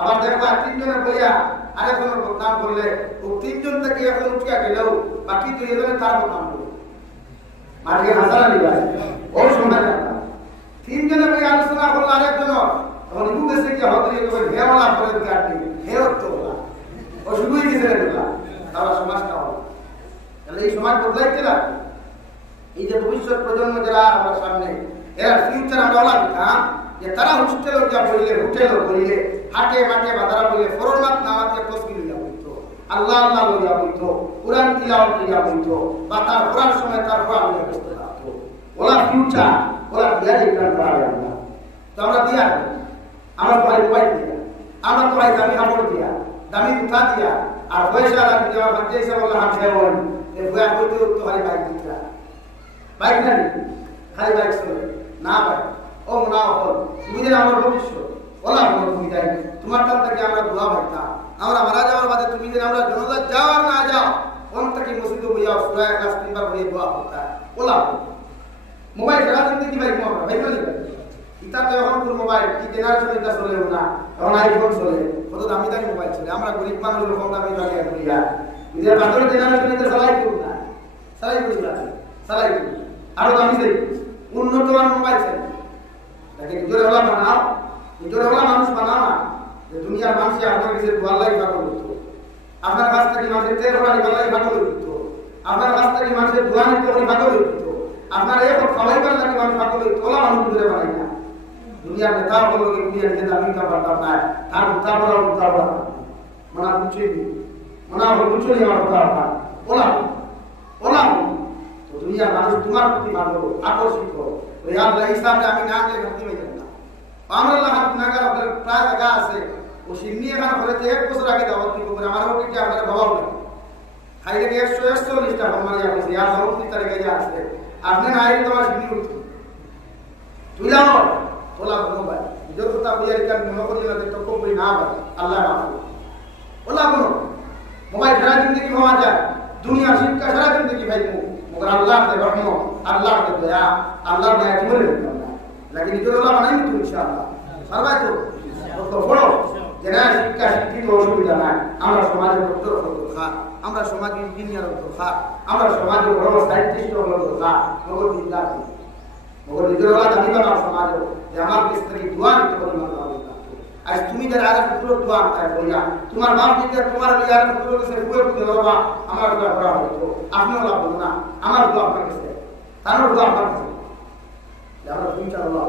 আবার দেখো আর তিনজনের বইয়া আরেকজনের বদনাম করলে ও তিনজন থেকে এখন উঠিয়া গেলেও বাকি দুইজনে তার বদনাম করবে মার্কে হাসান আলী ভাই ও সময় তিনজনের বইয়া আলোচনা করলো আরেকজন তখন ইবু গেছে কি হতরি একেবারে হেওয়ালা করে কাটনি হেওত্ত বলা ও শুরুই গেছে বলা তারা সমাজটা হলো তাহলে এই সমাজ বদলাইতে না এই যে ভবিষ্যৎ প্রজন্ম যারা আমার সামনে এরা ফিউচার আমরা লাগতাম যে তারা হোস্টেল গিয়া বলিলে হোটেল বলিলে হাটে মাঠে বাজারা বলিলে ফরমাত নামাজে তসবিহ লইয়া বলতো আল্লাহ আল্লাহ লইয়া বলতো কুরআন তিলাওয়াত লইয়া বলতো বা তার পড়ার সময় তার পড়া লইয়া ব্যস্ত থাকতো ওলা ফিউচার ওলা দিয়া দিতাম পারে আমরা তো আমরা দিয়া আমরা তো ভাই মোবাইল দিয়া আমরা তো ভাই দামি কাপড় দিয়া দামি জুতা দিয়া আর পয়সা লাগি দেওয়া ভাগ্যে এসে বললো হাত খেয়ে এই বয়া করতে তো খালি বাইক দিতা বাইক না খালি বাইক চলে না ভাই ও না হল তুমি যে আমার ভবিষ্যৎ ওলা বলো তুমি যাই তোমার টান থেকে আমরা দোয়া ভাইতাম আমরা মারা যাওয়ার বাদে তুমি যে আমরা জনতা যাও আর না যাও কোন থেকে মসজিদে বইয়া সূরা ইখলাস তিনবার বইয়ে দোয়া করতা ওলা মোবাইল সারা জিন্দগি ভাই আমরা ভাই বলি ইতা তো এখন কোন মোবাইল কি জেনারেশন এটা চলে না এখন আইফোন চলে কত দামি দামি মোবাইল চলে আমরা গরিব মানুষের কম দামি দামি এখন ইয়া নিজের বাদর জেনারেশন এটা চালাই করব না চালাই করব না চালাই আরো দামি দেই উন্নত মানের মোবাইল চাই তাকে নিজের ওলা বানাও নিজের ওলা মানুষ বানাও না যে দুনিয়ার মানুষ আপনার কাছে দোয়াল্লাই ভাগ করতো আপনার কাছ থেকে মানুষের তেল রানি বালাই ভাগ করতো আপনার কাছ থেকে মানুষের দোয়া নিতে করে ভাগ করতো আপনার এই খাওয়াইবার লাগে মানুষ ভাগ করতো ওলা মানুষ দূরে বানাই না দুনিয়ার নেতা বলো কি দুনিয়ার নেতা আমি কা বার্তা না তার উত্তর বলা মনা বুঝে দি মনা বুঝে নি আমার কথা ওলা ওলা তো দুনিয়ার মানুষ তোমার প্রতি ভালো আকর্ষিত করো ওই আল্লাহ হিসাবে আমি না গেলে গতি হয়ে যাবে না আমরা হাত নাগার আপনার প্রায় জায়গা আছে ও সিন্নি এখানে হলেতে 1 বছর আগে দাওয়াত দিব করে আমার ওকে কি আপনার ভাবাও না খাইলে 141 টা ফরমালিয়া আছে আর 29 তারিখে যা আছে আপনি না আইলে তোমার সিন্নি উঠবে তুইলাও তোলা বলো ভাই যত তা বুঝাই কান মনে করি না তো কম না ভাই আল্লাহ মাফ ওলা বলো মোবাইল সারা জিন্দগি হওয়া যায় দুনিয়া শিক্ষা সারা জিন্দগি ভাই মগর আল্লাহ কে রহমত আল্লাহ কে দয়া আল্লাহর দয়া কি বলে लेकिन নিজের ওলা বানাই তো ইনশাআল্লাহ পারবা তো বড় যারা শিক্ষা শিক্ষিত অসুবিধা নাই আমরা সমাজের ডক্টর হওয়ার দরকার আমরা সমাজের ইঞ্জিনিয়ার হওয়ার দরকার আমরা সমাজের বড় সায়েন্টিস্ট হওয়ার দরকার মগর দিনদার মগর নিজের ওলা জানি না সমাজে যে আমার কাছ থেকে দোয়া নিতে পারি না আজ তুমি যারা আর পুরো দোয়া আনতে বইয়া তোমার বাপ দিকে তোমার লিয়ার পুরো কাছে পুরো পুরো বাবা আমার দোয়া করা হতো আপনিও লাভ না আমার দোয়া আপনার কাছে তার দোয়া আপনার কাছে আমরা ইনশাআল্লাহ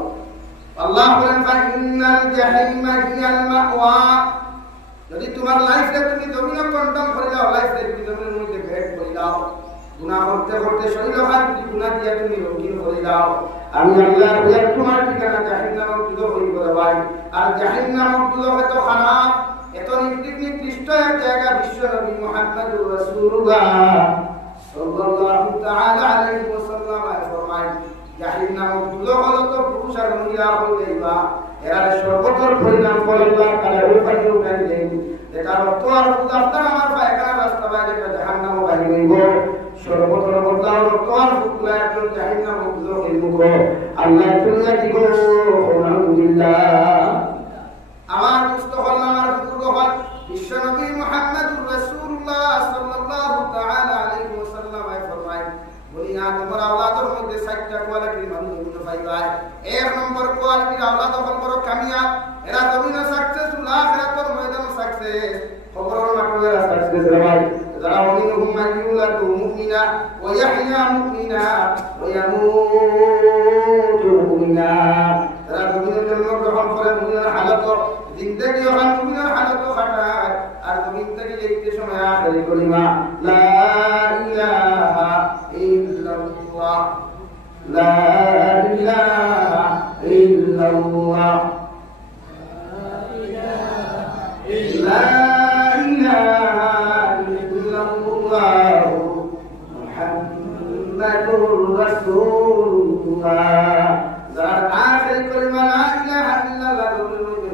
আল্লাহ বলেন ফাইনাল জাহিমা হিয়াল মাওয়া যদি তোমার লাইফে তুমি জমিনে কন্ট্রোল করে দাও লাইফে তুমি জমিনের মধ্যে ভেট করে দাও গুনাহ করতে করতে শরীর হাত যদি গুনাহ দিয়া তুমি রোগীন করে দাও আমি আল্লাহ বলেন তোমার ঠিকানা জাহান্নাম দুটো হই বলে ভাই আর জাহান্নাম দুটো হয়তো খারাপ এত নিকৃষ্ট এক জায়গা বিশ্ব নবী মুহাম্মদুর রাসূলুল্লাহ সাল্লাল্লাহু তাআলা আলাইহি ওয়াসাল্লাম ফরমায় জাহান্নাম দুটো হলো তো পুরুষ আর মহিলা হইবা এরা সর্বতর পরিণাম করে আল্লাহ তাআলা উপায় উঠাই দেন এটা রক্ত আর উদাত্তা আমার পায়খানা রাস্তা বাইরে জাহান্নাম বাহির হইব সর্বতর বদলাও রক্ত আর ফুটলা একজন জাহান্নাম দুটো হইব আল্লাহ তুমিয়া কি গো আলহামদুলিল্লাহ আমার মুস্তফা আমার ফুটুল বিশ্ব নবী মুহাম্মদুর রাসূলুল্লাহ সাল্লাল্লাহু তাআলা আলাইহি ওয়াসাল্লাম ফরমায় বলি না তোমার আওলাদের মধ্যে 60টা কোয়ালিটির মানুষ পাইবাই এক নম্বর কোয়ালিটির আওলাদ হল বড় কামিয়াব এরা দুনিয়া সাকসেসফুল আখিরাতের ময়দানে সাকসেস কবরের মাঠে এরা সাকসেস রে ভাই যারা মিনহুম মান ইউলাদু মুমিনা ওয়া ইয়াহইয়া মুমিনা ওয়া ইয়ামুতু মুমিনা যারা দুনিয়ার জন্য গ্রহণ করে মুমিনের হালত জিন্দেগি ওখান মুমিনের হালত খাটায় আর জমিন থেকে যেতে সময় আখেরি কলিমা লা ইলাহা ইল্লাল্লাহ লা ইলাহা ইল্লাল্লাহ লা ইলাহা ইল্লাল্লাহ মুহাম্মাদুর রাসূলুল্লাহ যারা আখেরি কলিমা লা ইলাহা ইল্লাল্লাহ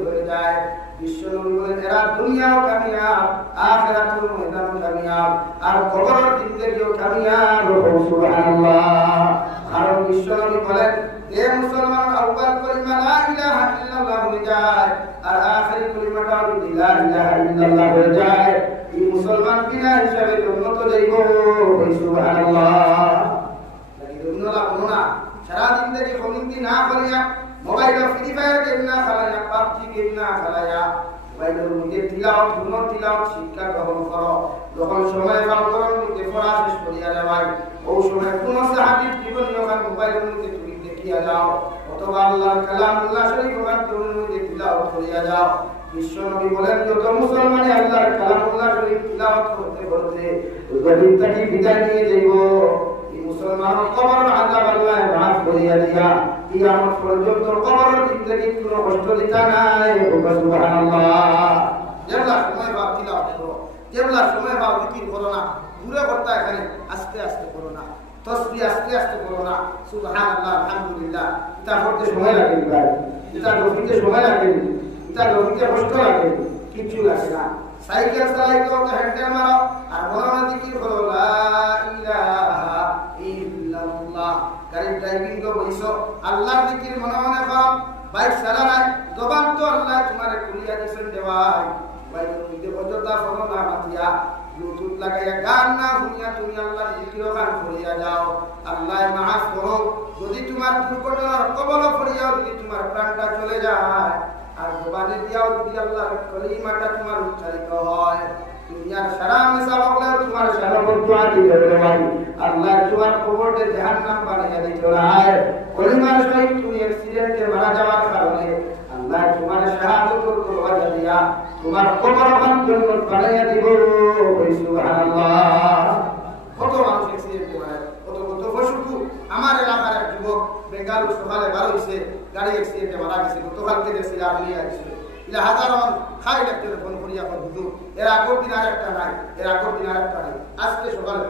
হয়ে যায় বিশ্বনবী বলেন এরা দুনিয়াও কামিয়াব আখিরাতেও ময়দান কামিয়াব আর কবরের জিন্দেগিও কামিয়াব সুবহানাল্লাহ কারণ বিশ্বনবী বলেন যে মুসলমান আউয়াল কলিমা লা ইলাহা ইল্লাল্লাহ হয়ে যায় আর আখিরি কলিমাটা লা ইলাহা ইল্লাল্লাহ হয়ে যায় এই মুসলমান বিনা হিসাবে জান্নাতে যাইব সুবহানাল্লাহ লাগি দুনিয়া কোনা সারা জিন্দেগি খমিন্দি না করিয়া মোবাইল ফ্রি ফায়ার গেম না খেলায়া পাবজি গেম না খেলায়া মোবাইলের মধ্যে তিলাওয়াত গুণ তিলাওয়াত শিক্ষা গ্রহণ করো যখন সময় পাও করো মধ্যে পড়া শেষ করিয়া যাবাই ও সময় কোন সাহাবীর জীবনী ওখানে মোবাইলের মধ্যে তুমি দেখিয়া যাও অথবা আল্লাহর কালামুল্লাহ শরীফ ওখানে তুমি মধ্যে তিলাওয়াত করিয়া যাও বিশ্বনবী বলেন যত মুসলমানে আল্লাহর কালামুল্লাহ শরীফ তিলাওয়াত করতে করতে জমিন থেকে বিদায় নিয়ে যাইব মুসলমান কবর আযাব আল্লাহ মাফ করিয়া দিয়া কিয়ামত পর্যন্ত কবরের জিন্দেগি কোনো কষ্ট দিতা নাই সুবহানাল্লাহ যেবলা সময় বাপ তিলাওয়াত করো যেবলা সময় বাপ জিকির করো না পুরো করতে এখানে আস্তে আস্তে করো না তাসবিহ আস্তে আস্তে করো না সুবহানাল্লাহ আলহামদুলিল্লাহ এটা করতে সময় লাগে ভাই এটা রফিতে সময় লাগে এটা রফিতে কষ্ট লাগে কিছু লাগে না সাইকেল চালাইতে তো হ্যান্ডেল মারো আর মনে জিকির করো লা ইলাহা ইল্লাল্লাহ গাড়ি ড্রাইভিং তো বইছো আল্লাহর জিকির মনে মনে করো বাইক চালানাই জবান তো আল্লাহ তোমারে কুলিয়া দিছেন দেওয়াই বাইকের মধ্যে অযথা ফোন না মাতিয়া ব্লুটুথ লাগাইয়া গান না শুনিয়া তুমি আল্লাহর জিকির গান করিয়া যাও আল্লাহ মাফ করো যদি তোমার দুর্ঘটনার কবলে পড়িয়াও যদি তোমার প্রাণটা চলে যায় আর জবানে দিয়াও যদি আল্লাহর কলিমাটা তোমার উচ্চারিত হয় দুনিয়ার সারা মেসা বকলেও তোমার সারা বদুয়া দিবে রে ভাই আল্লাহ তোমার কবরে জাহান্নাম বানিয়ে দিতে রায় কলিমার সহিত তুমি অ্যাক্সিডেন্টে মারা যাওয়ার কারণে আল্লাহ তোমার সাহায্য করতে ওয়াজা দিয়া তোমার কবরখান জান্নাত বানিয়ে দিব সুবহানাল্লাহ কত মানুষ অ্যাক্সিডেন্টে মারা কত কত পশুকু আমার এলাকার এক যুবক বেঙ্গালুরু সকালে বার হইছে গাড়ি অ্যাক্সিডেন্টে মারা গেছে গতকালকে দেখছি আপনি আইছে ইলা হাজারন খাই লাগতে ফোন করিয়া কোন হুজুর এর আগের দিন আরেকটা নাই এর আগের দিন আরেকটা নাই আজকে সকালে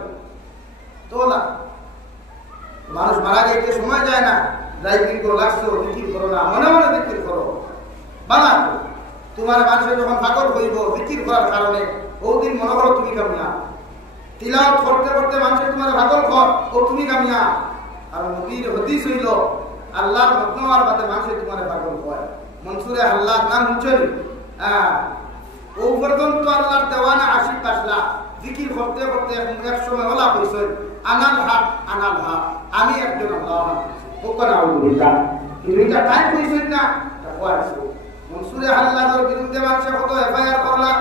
তোলা মানুষ মারা যাইতে সময় যায় না ড্রাইভিং তো লাগছে জিকির করো না মনে মনে জিকির করো বালা তোমার মানুষের যখন পাগল হইব জিকির করার কারণে ওদিন মনে করো তুমি কামিয়া তিলাওয়াত করতে করতে মানুষের তোমার পাগল কর ও তুমি কামিয়া আর নবীর হাদিস হইল আল্লাহর মতনওয়ার বাদে মানুষের তোমার পাগল হয় মনসুরে আল্লাহর নাম উচ্চারি ও পর্যন্ত আল্লাহর দেওয়ানা আশিক আসলা জিকির করতে করতে এক সময় ওলা কইছেন আনাল হক আমি একজন আল্লাহ ওকনা আলহামদুলিল্লাহ কিন্তু এটা টাইম কইছেন না এটা কইছে মনসুরে আল্লাহর বিরুদ্ধে মানুষ কত এফআইআর করলা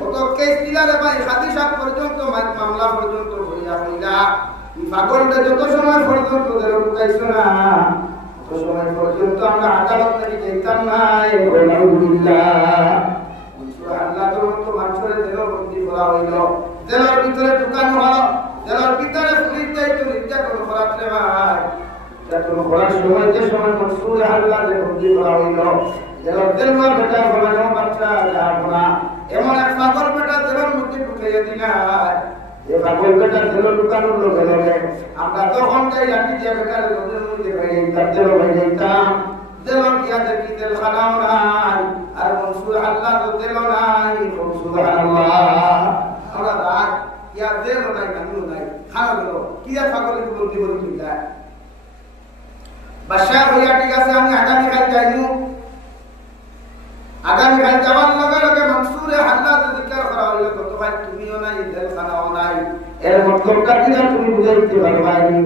কত কেস দিলারে ভাই হাদিসা পর্যন্ত মামলা পর্যন্ত হইয়া হইলা পাগলটা যত সময় পর্যন্ত ঢুকাইছো না তত সময় পর্যন্ত আমরা আদালত থেকে যেতাম না আলহামদুলিল্লাহ আল্লাহ তো মানুষের দেহ বন্দী করা হইল জেলার ভিতরে ঢুকানো হলো জেলার ভিতরে পুলিশ দায়িত্ব নির্যাতন করাতে ভাই নির্যাতন করার সময় যে সময় মনসুর আল্লাহ বন্দী করা হইল জেলার দেওয়ার বেটা ফলানো বাচ্চা যাবনা এমন এক পাগল বেটা জেলার মধ্যে ঢুকাইয়া দিলাই এ পাগল বেটা জেলা ঢুকানোর লোক হলে আমরা তখন যাই লাঠি দিয়ে বেটার নদীর মধ্যে ভেঙে দিতাম জেল ভেঙে দিতাম জেল গিয়া দেখি জেল খানাও নাই আর মনসুর আল্লাহ তো জেল নাই সুবহানাল্লাহ আমরা রাত ইয়া জেল নাই কানুন নাই খানা গেল কি আর পাগলের বলতে বলতে যায় বাদশা হইয়া ঠিক আছে আমি আগামীকাল যাইনু আগামীকাল যাওয়ার লগে লগে মনসুরে আল্লাহ জিকির করা হইল কত ভাই তুমিও নাই জেল খানাও নাই এর মতলবটা কি তুমি বুঝাইতে পারবানি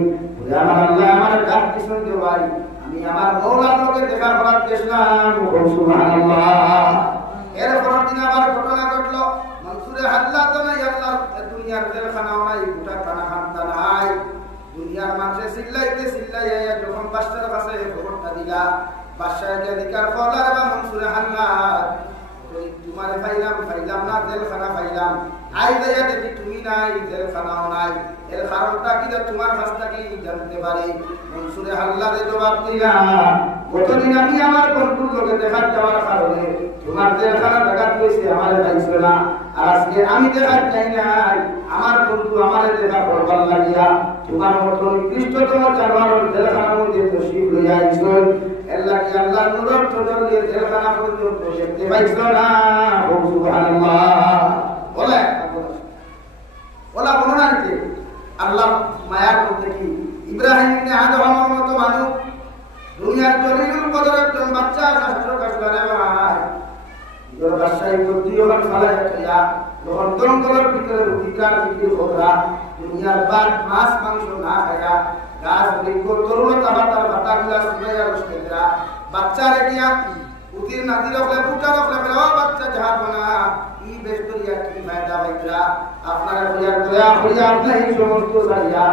আমার আল্লাহ আমার ডাক কি শুনতে ভাই আমি আমার মওলার লোকে দেখা করার চেষ্টা সুবহানাল্লাহ। এর পরের দিন আবার ঘটনা ঘটলো মনসুরে হাল্লা তো নাই আল্লাহ দুনিয়ার জেলখানাও নাই গোটা খানা খান্তা নাই দুনিয়ার মানুষে চিল্লাইয়া যখন বাদশার কাছে খবরটা দিলা বাদশাহ অধিকার ফলার বা মনসুরে হাল্লা তোমারে পাইলাম না জেলখানা পাইলাম আই দেয়া দেখি তুমি নাই জেলখানাও নাই এর কারণটা কি তোমার কাছ থেকে জানতে পারি মনসুরে হাল্লারে জবাব দিলা গতদিন আমি আমার বন্ধুর লোকে দেখা যাওয়ার কারণে তোমার জেলখানা ডাকাত হয়েছে আমার পাইছিল না আর আজকে আমি দেখা চাই নাই আমার বন্ধু আমার দেখা করবার লাগিয়া তোমার মতো নিকৃষ্টতম জানোয়ার জেলখানার মধ্যে তশরিফ লইয়া আইছেন আল্লাহ কি আল্লাহ নূরের তজল দিয়ে জেলখানা পর্যন্ত দেখতে পাইছো না সুবহানাল্লাহ। ওলা বর্ণনা নিতে আল্লাহ মায়ার মধ্যে কি ইব্রাহিম ইবনে আদমের মতো মানুষ দুনিয়ার জলিলুল কদর একজন বাচ্চা শাস্ত্র কাশবারে ভাই ইদর বাদশাহী বুদ্ধি ওখান ফালায় দিয়া যখন জঙ্গলের ভিতরে উঠিকার দিকে ওরা দুনিয়ার বাদ মাছ মাংস না খায়া গাছ বৃক্ষ তরুণতা বাতার বাতাগুলা শুনাইয়া বসতেরা বাচ্চা রেখিয়া উতির নাতি রাখলে ফুটা রাখলে ও বাচ্চা যাহা না ই বেস্তরিয়া কি ফায়দা ভাইরা আপনারা হইয়া দয়া হইয়া আপনার এই সমস্ত সারিয়া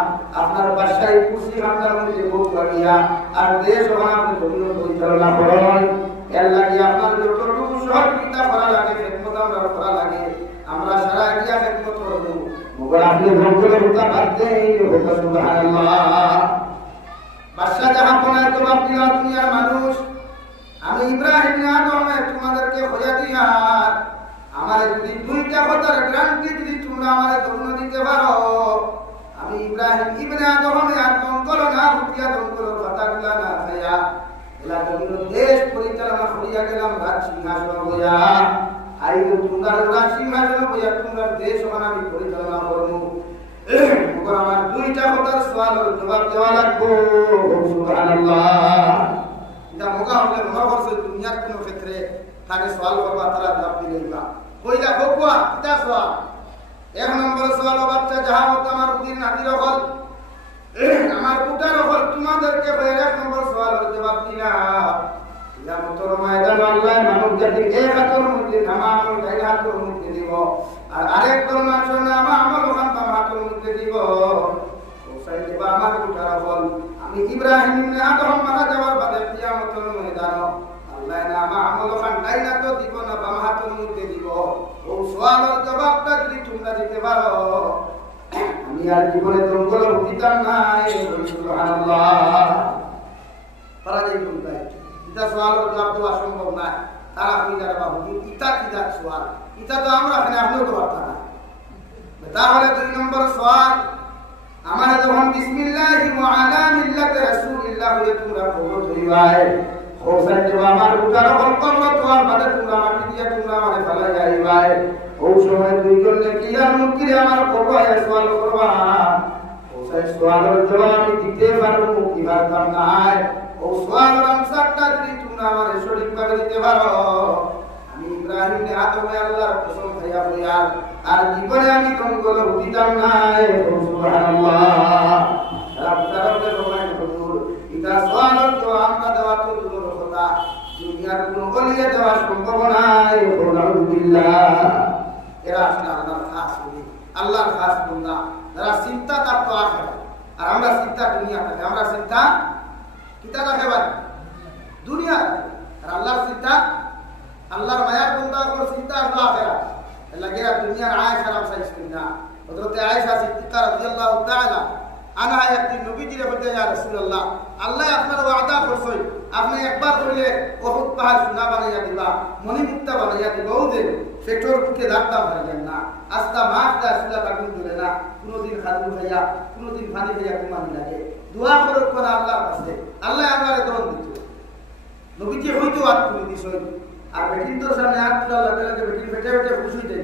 আপনার বাদশাহী কুশি হামদার মধ্যে ভোগ করিয়া আর দেশ আমাদের জন্য পরিচালনা করুন এর লাগি আপনার যতটুকু সহযোগিতা করা লাগে খেদমত আমরা করা লাগে আমরা সারা গিয়া খেদমত করব মগর আপনি ভোগলে হতা করতে হতা সুবহানাল্লাহ। বাদশা জাহান কোনায় জবাব দিলা দুনিয়ার মানুষ আমি ইব্রাহিম ইবনে আদম তোমাদেরকে হইয়া দিয়ার আমার যদি দুইটা কথার গ্যারান্টি যদি তোমরা আমারে দৌড় দিতে পারো আমি ইব্রাহিম ইবনে আদম আর জঙ্গল না হুকিয়া জঙ্গল কথাগুলা না খাইয়া এলা জমিন দেশ পরিচালনা করিয়া গেলাম রাজ সিংহাসন হইয়া আই তোমরা রাজ সিংহাসন হইয়া তোমরা দেশ আমি পরিচালনা করবো আমার দুইটা কথার সওয়ালের জবাব দেওয়া লাগবে সুবহানাল্লাহ। এটা মোকা হলে মনে করছে দুনিয়ার কোন ক্ষেত্রে তাকে সওয়াল করবা তারা জবাব দিলেইবা কইলা বকুয়া এটা সওয়াল এক নম্বর সওয়াল বাচ্চা যাহা হতো আমার উদিন নাতির হল আমার পুটার হল তোমাদেরকে এক নম্বর সওয়ালের জবাব দিলা ইয়া মতর ময়দান আল্লাহ মানব জাতি এক হাতের মধ্যে নামা আমল গায় হাতের মধ্যে দিব আর আরেক ধর্মের জন্য আমল ওখান বাম হাতের মধ্যে দিব ওসাই দিব আমার পুটার হল আমি ইব্রাহিম ইবনে আদম মারা যাওয়ার বাদে কিয়ামতের ময়দান আল্লাহ না আমল ওখান গায় তো দিব না বাম হাতের মধ্যে দিব ও সওয়ালের জবাবটা যদি তোমরা দিতে পারো আমি আর জীবনে জঙ্গল হইতাম নাই সুবহানাল্লাহ। তারা যেই বলতাই এটা সওয়ালের জবাব দেওয়া সম্ভব না তারা কই যারা বাবু ইতা কি দাক সওয়াল ইতা তো আমরা এখানে আপনিও তো পারতাম না তাহলে দুই নম্বর সওয়াল আমার যখন বিসমিল্লাহি ওয়া আলা মিল্লাতি রাসূলিল্লাহ হয়ে তোমরা কবুল হইবাই হোসেন যে আমার উতার হল করলো তোমার বাদে তোমরা মাটি দিয়া তোমরা আমারে ফেলা যাইবাই ও সময় দুইজন কি আর মুক্তি আমার করবা সওয়াল করবা হোসেন সওয়ালের জবাব আমি দিতে পারবো কি পারতাম না ও সওয়ালের আনসারটা যদি তোমরা আমারে সঠিকভাবে দিতে পারো আমি ইব্রাহিম ইবনে আদম আল্লাহর কসম খাইয়া বইয়া আর জীবনে আমি জঙ্গল হইতাম না সুবহানাল্লাহ। রাব্বুল রহমান হুজুর এটা সওয়ালের জবাব আমরা দেওয়া তো দূরের কথা দুনিয়ার কোন গলিয়ে দেওয়া সম্ভব নাই আলহামদুলিল্লাহ। এরা আসলে আল্লাহর খাস বলি আল্লাহর খাস বান্দা যারা চিন্তা তার তো আখিরাত আর আমরা চিন্তা দুনিয়া থাকে আমরা চিন্তা কিতা থাকে ভাই দুনিয়া আর আল্লাহর চিন্তা আল্লাহর মায়ার বান্দা কোন চিন্তা আসলে আখিরাত লাগে দুনিয়ার আয়েশা রাম সাইস্তিন না হযরত আয়েশা সিদ্দিকা রাদিয়াল্লাহু তাআলা আনহা একদিন নবীজিরে বলতে ইয়া রাসূলুল্লাহ আল্লাহ আপনার ওয়াদা করছেন আপনি একবার কইলে বহুত পাহাড় সোনা বানাইয়া দিবা মণিমুক্তা বানাইয়া দিবা ও যে পেট্রোল বুকে দাঁড়াতে পারবেন না আস্তা মাছটা সুলা আগুন ধরে না কোনদিন খাদু খাইয়া কোনদিন পানি খাইয়া ঘুমানি লাগে দোয়া করো কোন আল্লাহর কাছে আল্লাহ আমারে দন দিত নবীজি হয়তো আত করে দিছেন আর বেটিন তো সামনে হাত তোলা লাগে লাগে বেটিন পেটে পেটে খুশি যাই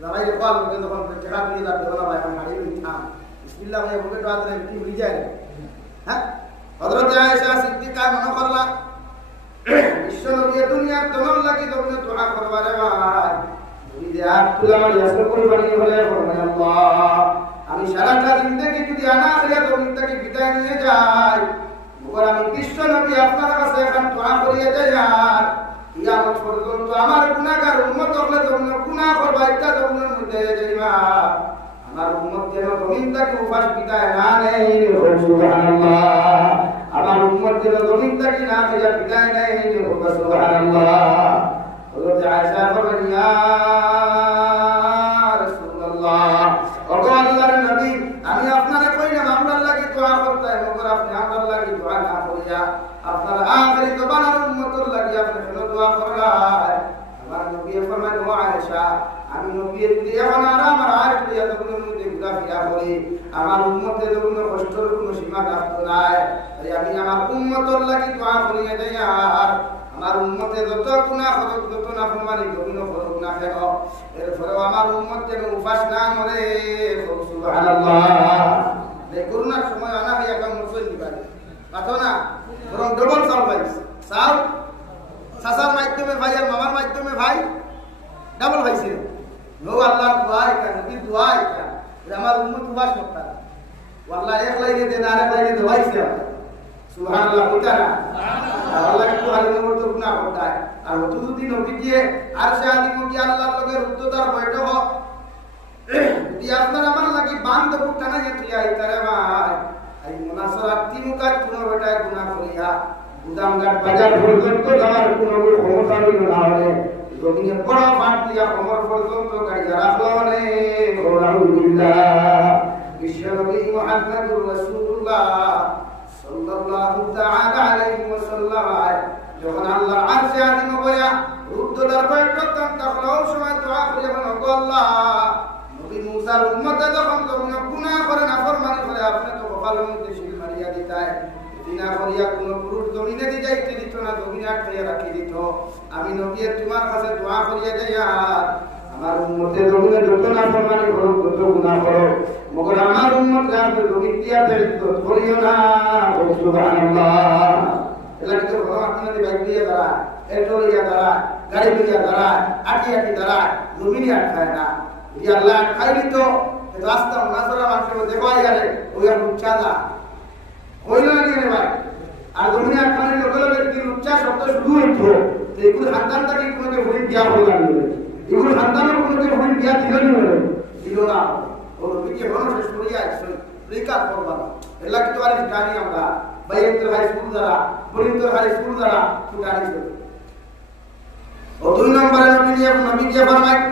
না ভাই কল যখন টাকা দিয়ে দাও দেওয়া ভাই আমি হারিয়ে নিতাম বিসমিল্লাহ ভাই বলে তো আদরে কি হই যায় হ্যাঁ হযরত আয়েশা সিদ্দিকা মনে করলা বিশ্বনবী দুনিয়ার তোমার লাগি তুমি দোয়া করবারে ভাই যদি হাত তোলা ইয়াসর করি বানি বলে আল্লাহ আমি সারাটা জিন্দেগি যদি আনা হইয়া জমিন থেকে বিদায় নিয়ে যাই, মগর আমি বিশ্ব নবী আপনার কাছে এখন দোয়া করিয়ে যাই, আর কিয়ামত পর্যন্ত আমার গুনাহগার উম্মত হলে তোমরা গুনাহ করবা, এটা তোমরা মধ্যে যাইবা, আমার উম্মত যেন জমিন থেকে উপাস বিদায় না নেয়। সুবহানাল্লাহ। আমার উম্মত যেন জমিন থেকে না হইয়া বিদায় নেয়। সুবহানাল্লাহ। হযরত আয়েশা বলেন, ইয়া রাসূলুল্লাহ, ওগো আল্লাহর নবী, আমি আপনারে কইলাম আমরার লাগি দোয়া করতে, মগর আপনি আমরার লাগি দোয়া না করিয়া আপনার আখেরি জবানের উম্মতের লাগি আপনি কেন দোয়া করলেন? আমার নবী ফরমায়, ও আয়েশা, আমি নবীর দিয়ে বানারা আমার আয়েশ দিয়া যখন মধ্যে ঘোরাফেরা করি, আমার উম্মতের কোনো কষ্টের কোনো সীমা থাকতো নাই। তাই আমি আমার উম্মতের লাগি দোয়া করিয়ে যাই, আর আমার উম্মতে যত গুনাহ করুক, যত নাফরমানি গভীর করুক না কেন, এরপরেও আমার উম্মত যেন উপাস না মরে। সুবহানাল্লাহ। এই করোনার সময় আনা হইয়া একটা মুসলিম নিবারে পাঠো না, বরং ডবল চাল পাইছে। চাল চাচার মাধ্যমে ভাই আর মামার মাধ্যমে ভাই ডাবল পাইছে। নো আল্লাহর দোয়া এটা, নবীর দোয়া এটা, আমার উম্মত উপাস করতে না। আল্লাহ এক লাইনে দেন, আরেক লাইনে দেওয়াইছে। সুবহানাল্লাহ। বুঝা না আল্লাহ একটু হালিমের মতো গুনাহ করতায়, আর অত যদি নবী দিয়ে আর সে আদিম কি আল্লাহর লগে রুদ্ধতার বৈঠক যদি আপনার আমার লাগি বান্ধব টানা যেতে আইতারে ভাই, এই মুনাসরাত তিমুকাত কোনো বেটায় গুনাহ করিয়া গুদামঘাট বাজার পর্যন্ত যাওয়ার কোনো ক্ষমতা হইল না হলে জমিনে বড় মাঠ দিয়া কোমর পর্যন্ত গাড়িয়া রাখলো নে। আলহামদুলিল্লাহ। বিশ্বনবী মুহাম্মদুর রাসূলুল্লাহ সাল্লাল্লাহু তাআলা আলাইহি ওয়াসাল্লাম যখন আল্লাহর আরশে আযিম বয়া রুদ্ধতার বৈঠক তখন সময় দোয়া করে বলেন, ওগো আল্লাহ, নবী মুসার উম্মতে যখন তোমরা গুনাহ করে নাফরমানি করে আপনি তো কপালের মধ্যে শিল মারিয়া দিতায়, দিনা করিয়া কোন পুরুষ জমিনে দি যাইতে দিত না, জমিনে আটকাইয়া রাখি দিত। আমি নবী তোমার কাছে দোয়া করিয়া যাই, আর আমার উম্মতে জমিনে যত নাফরমানি করো, যত গুনাহ করো, মগর আমার উম্মতকে আপনি জমিন দিয়া দায়িত্ব করিও না। সুবহানাল্লাহ। এলা কি তো ভগবান আপনাদের বাইক দিয়া দাঁড়ায়, পেট্রোল দিয়া দাঁড়ায়, গাড়ি দিয়া দাঁড়ায়, আটি আটি দাঁড়ায়, জমিনে আটকায় না। যদি আল্লাহ আটকাই দিত রাস্তা নাসরা মানুষকে দেখাই গেলে ওই আর উচ্চাদা হইল না নিয়ে ভাই। আর জমিনে আটকানোর লোকের ব্যক্তির উচ্চা শব্দ শুরু হইত, এগুলো সন্তান থেকে কোনোকে হরিণ বিয়া হইল না, এগুলো সন্তানের কোনোকে হরিণ বিয়া দিল দিল না। ও নবীকে হরণ শেষ করিয়া আসছেন, রিকাত করবা না। এলা কিন্তু আর জানি আমরা বাইরের হাই স্কুল দ্বারা, বরিন্দর হাই স্কুল দ্বারা জানি। ও দুই নম্বরে নবী দিয়ে ফরমায়,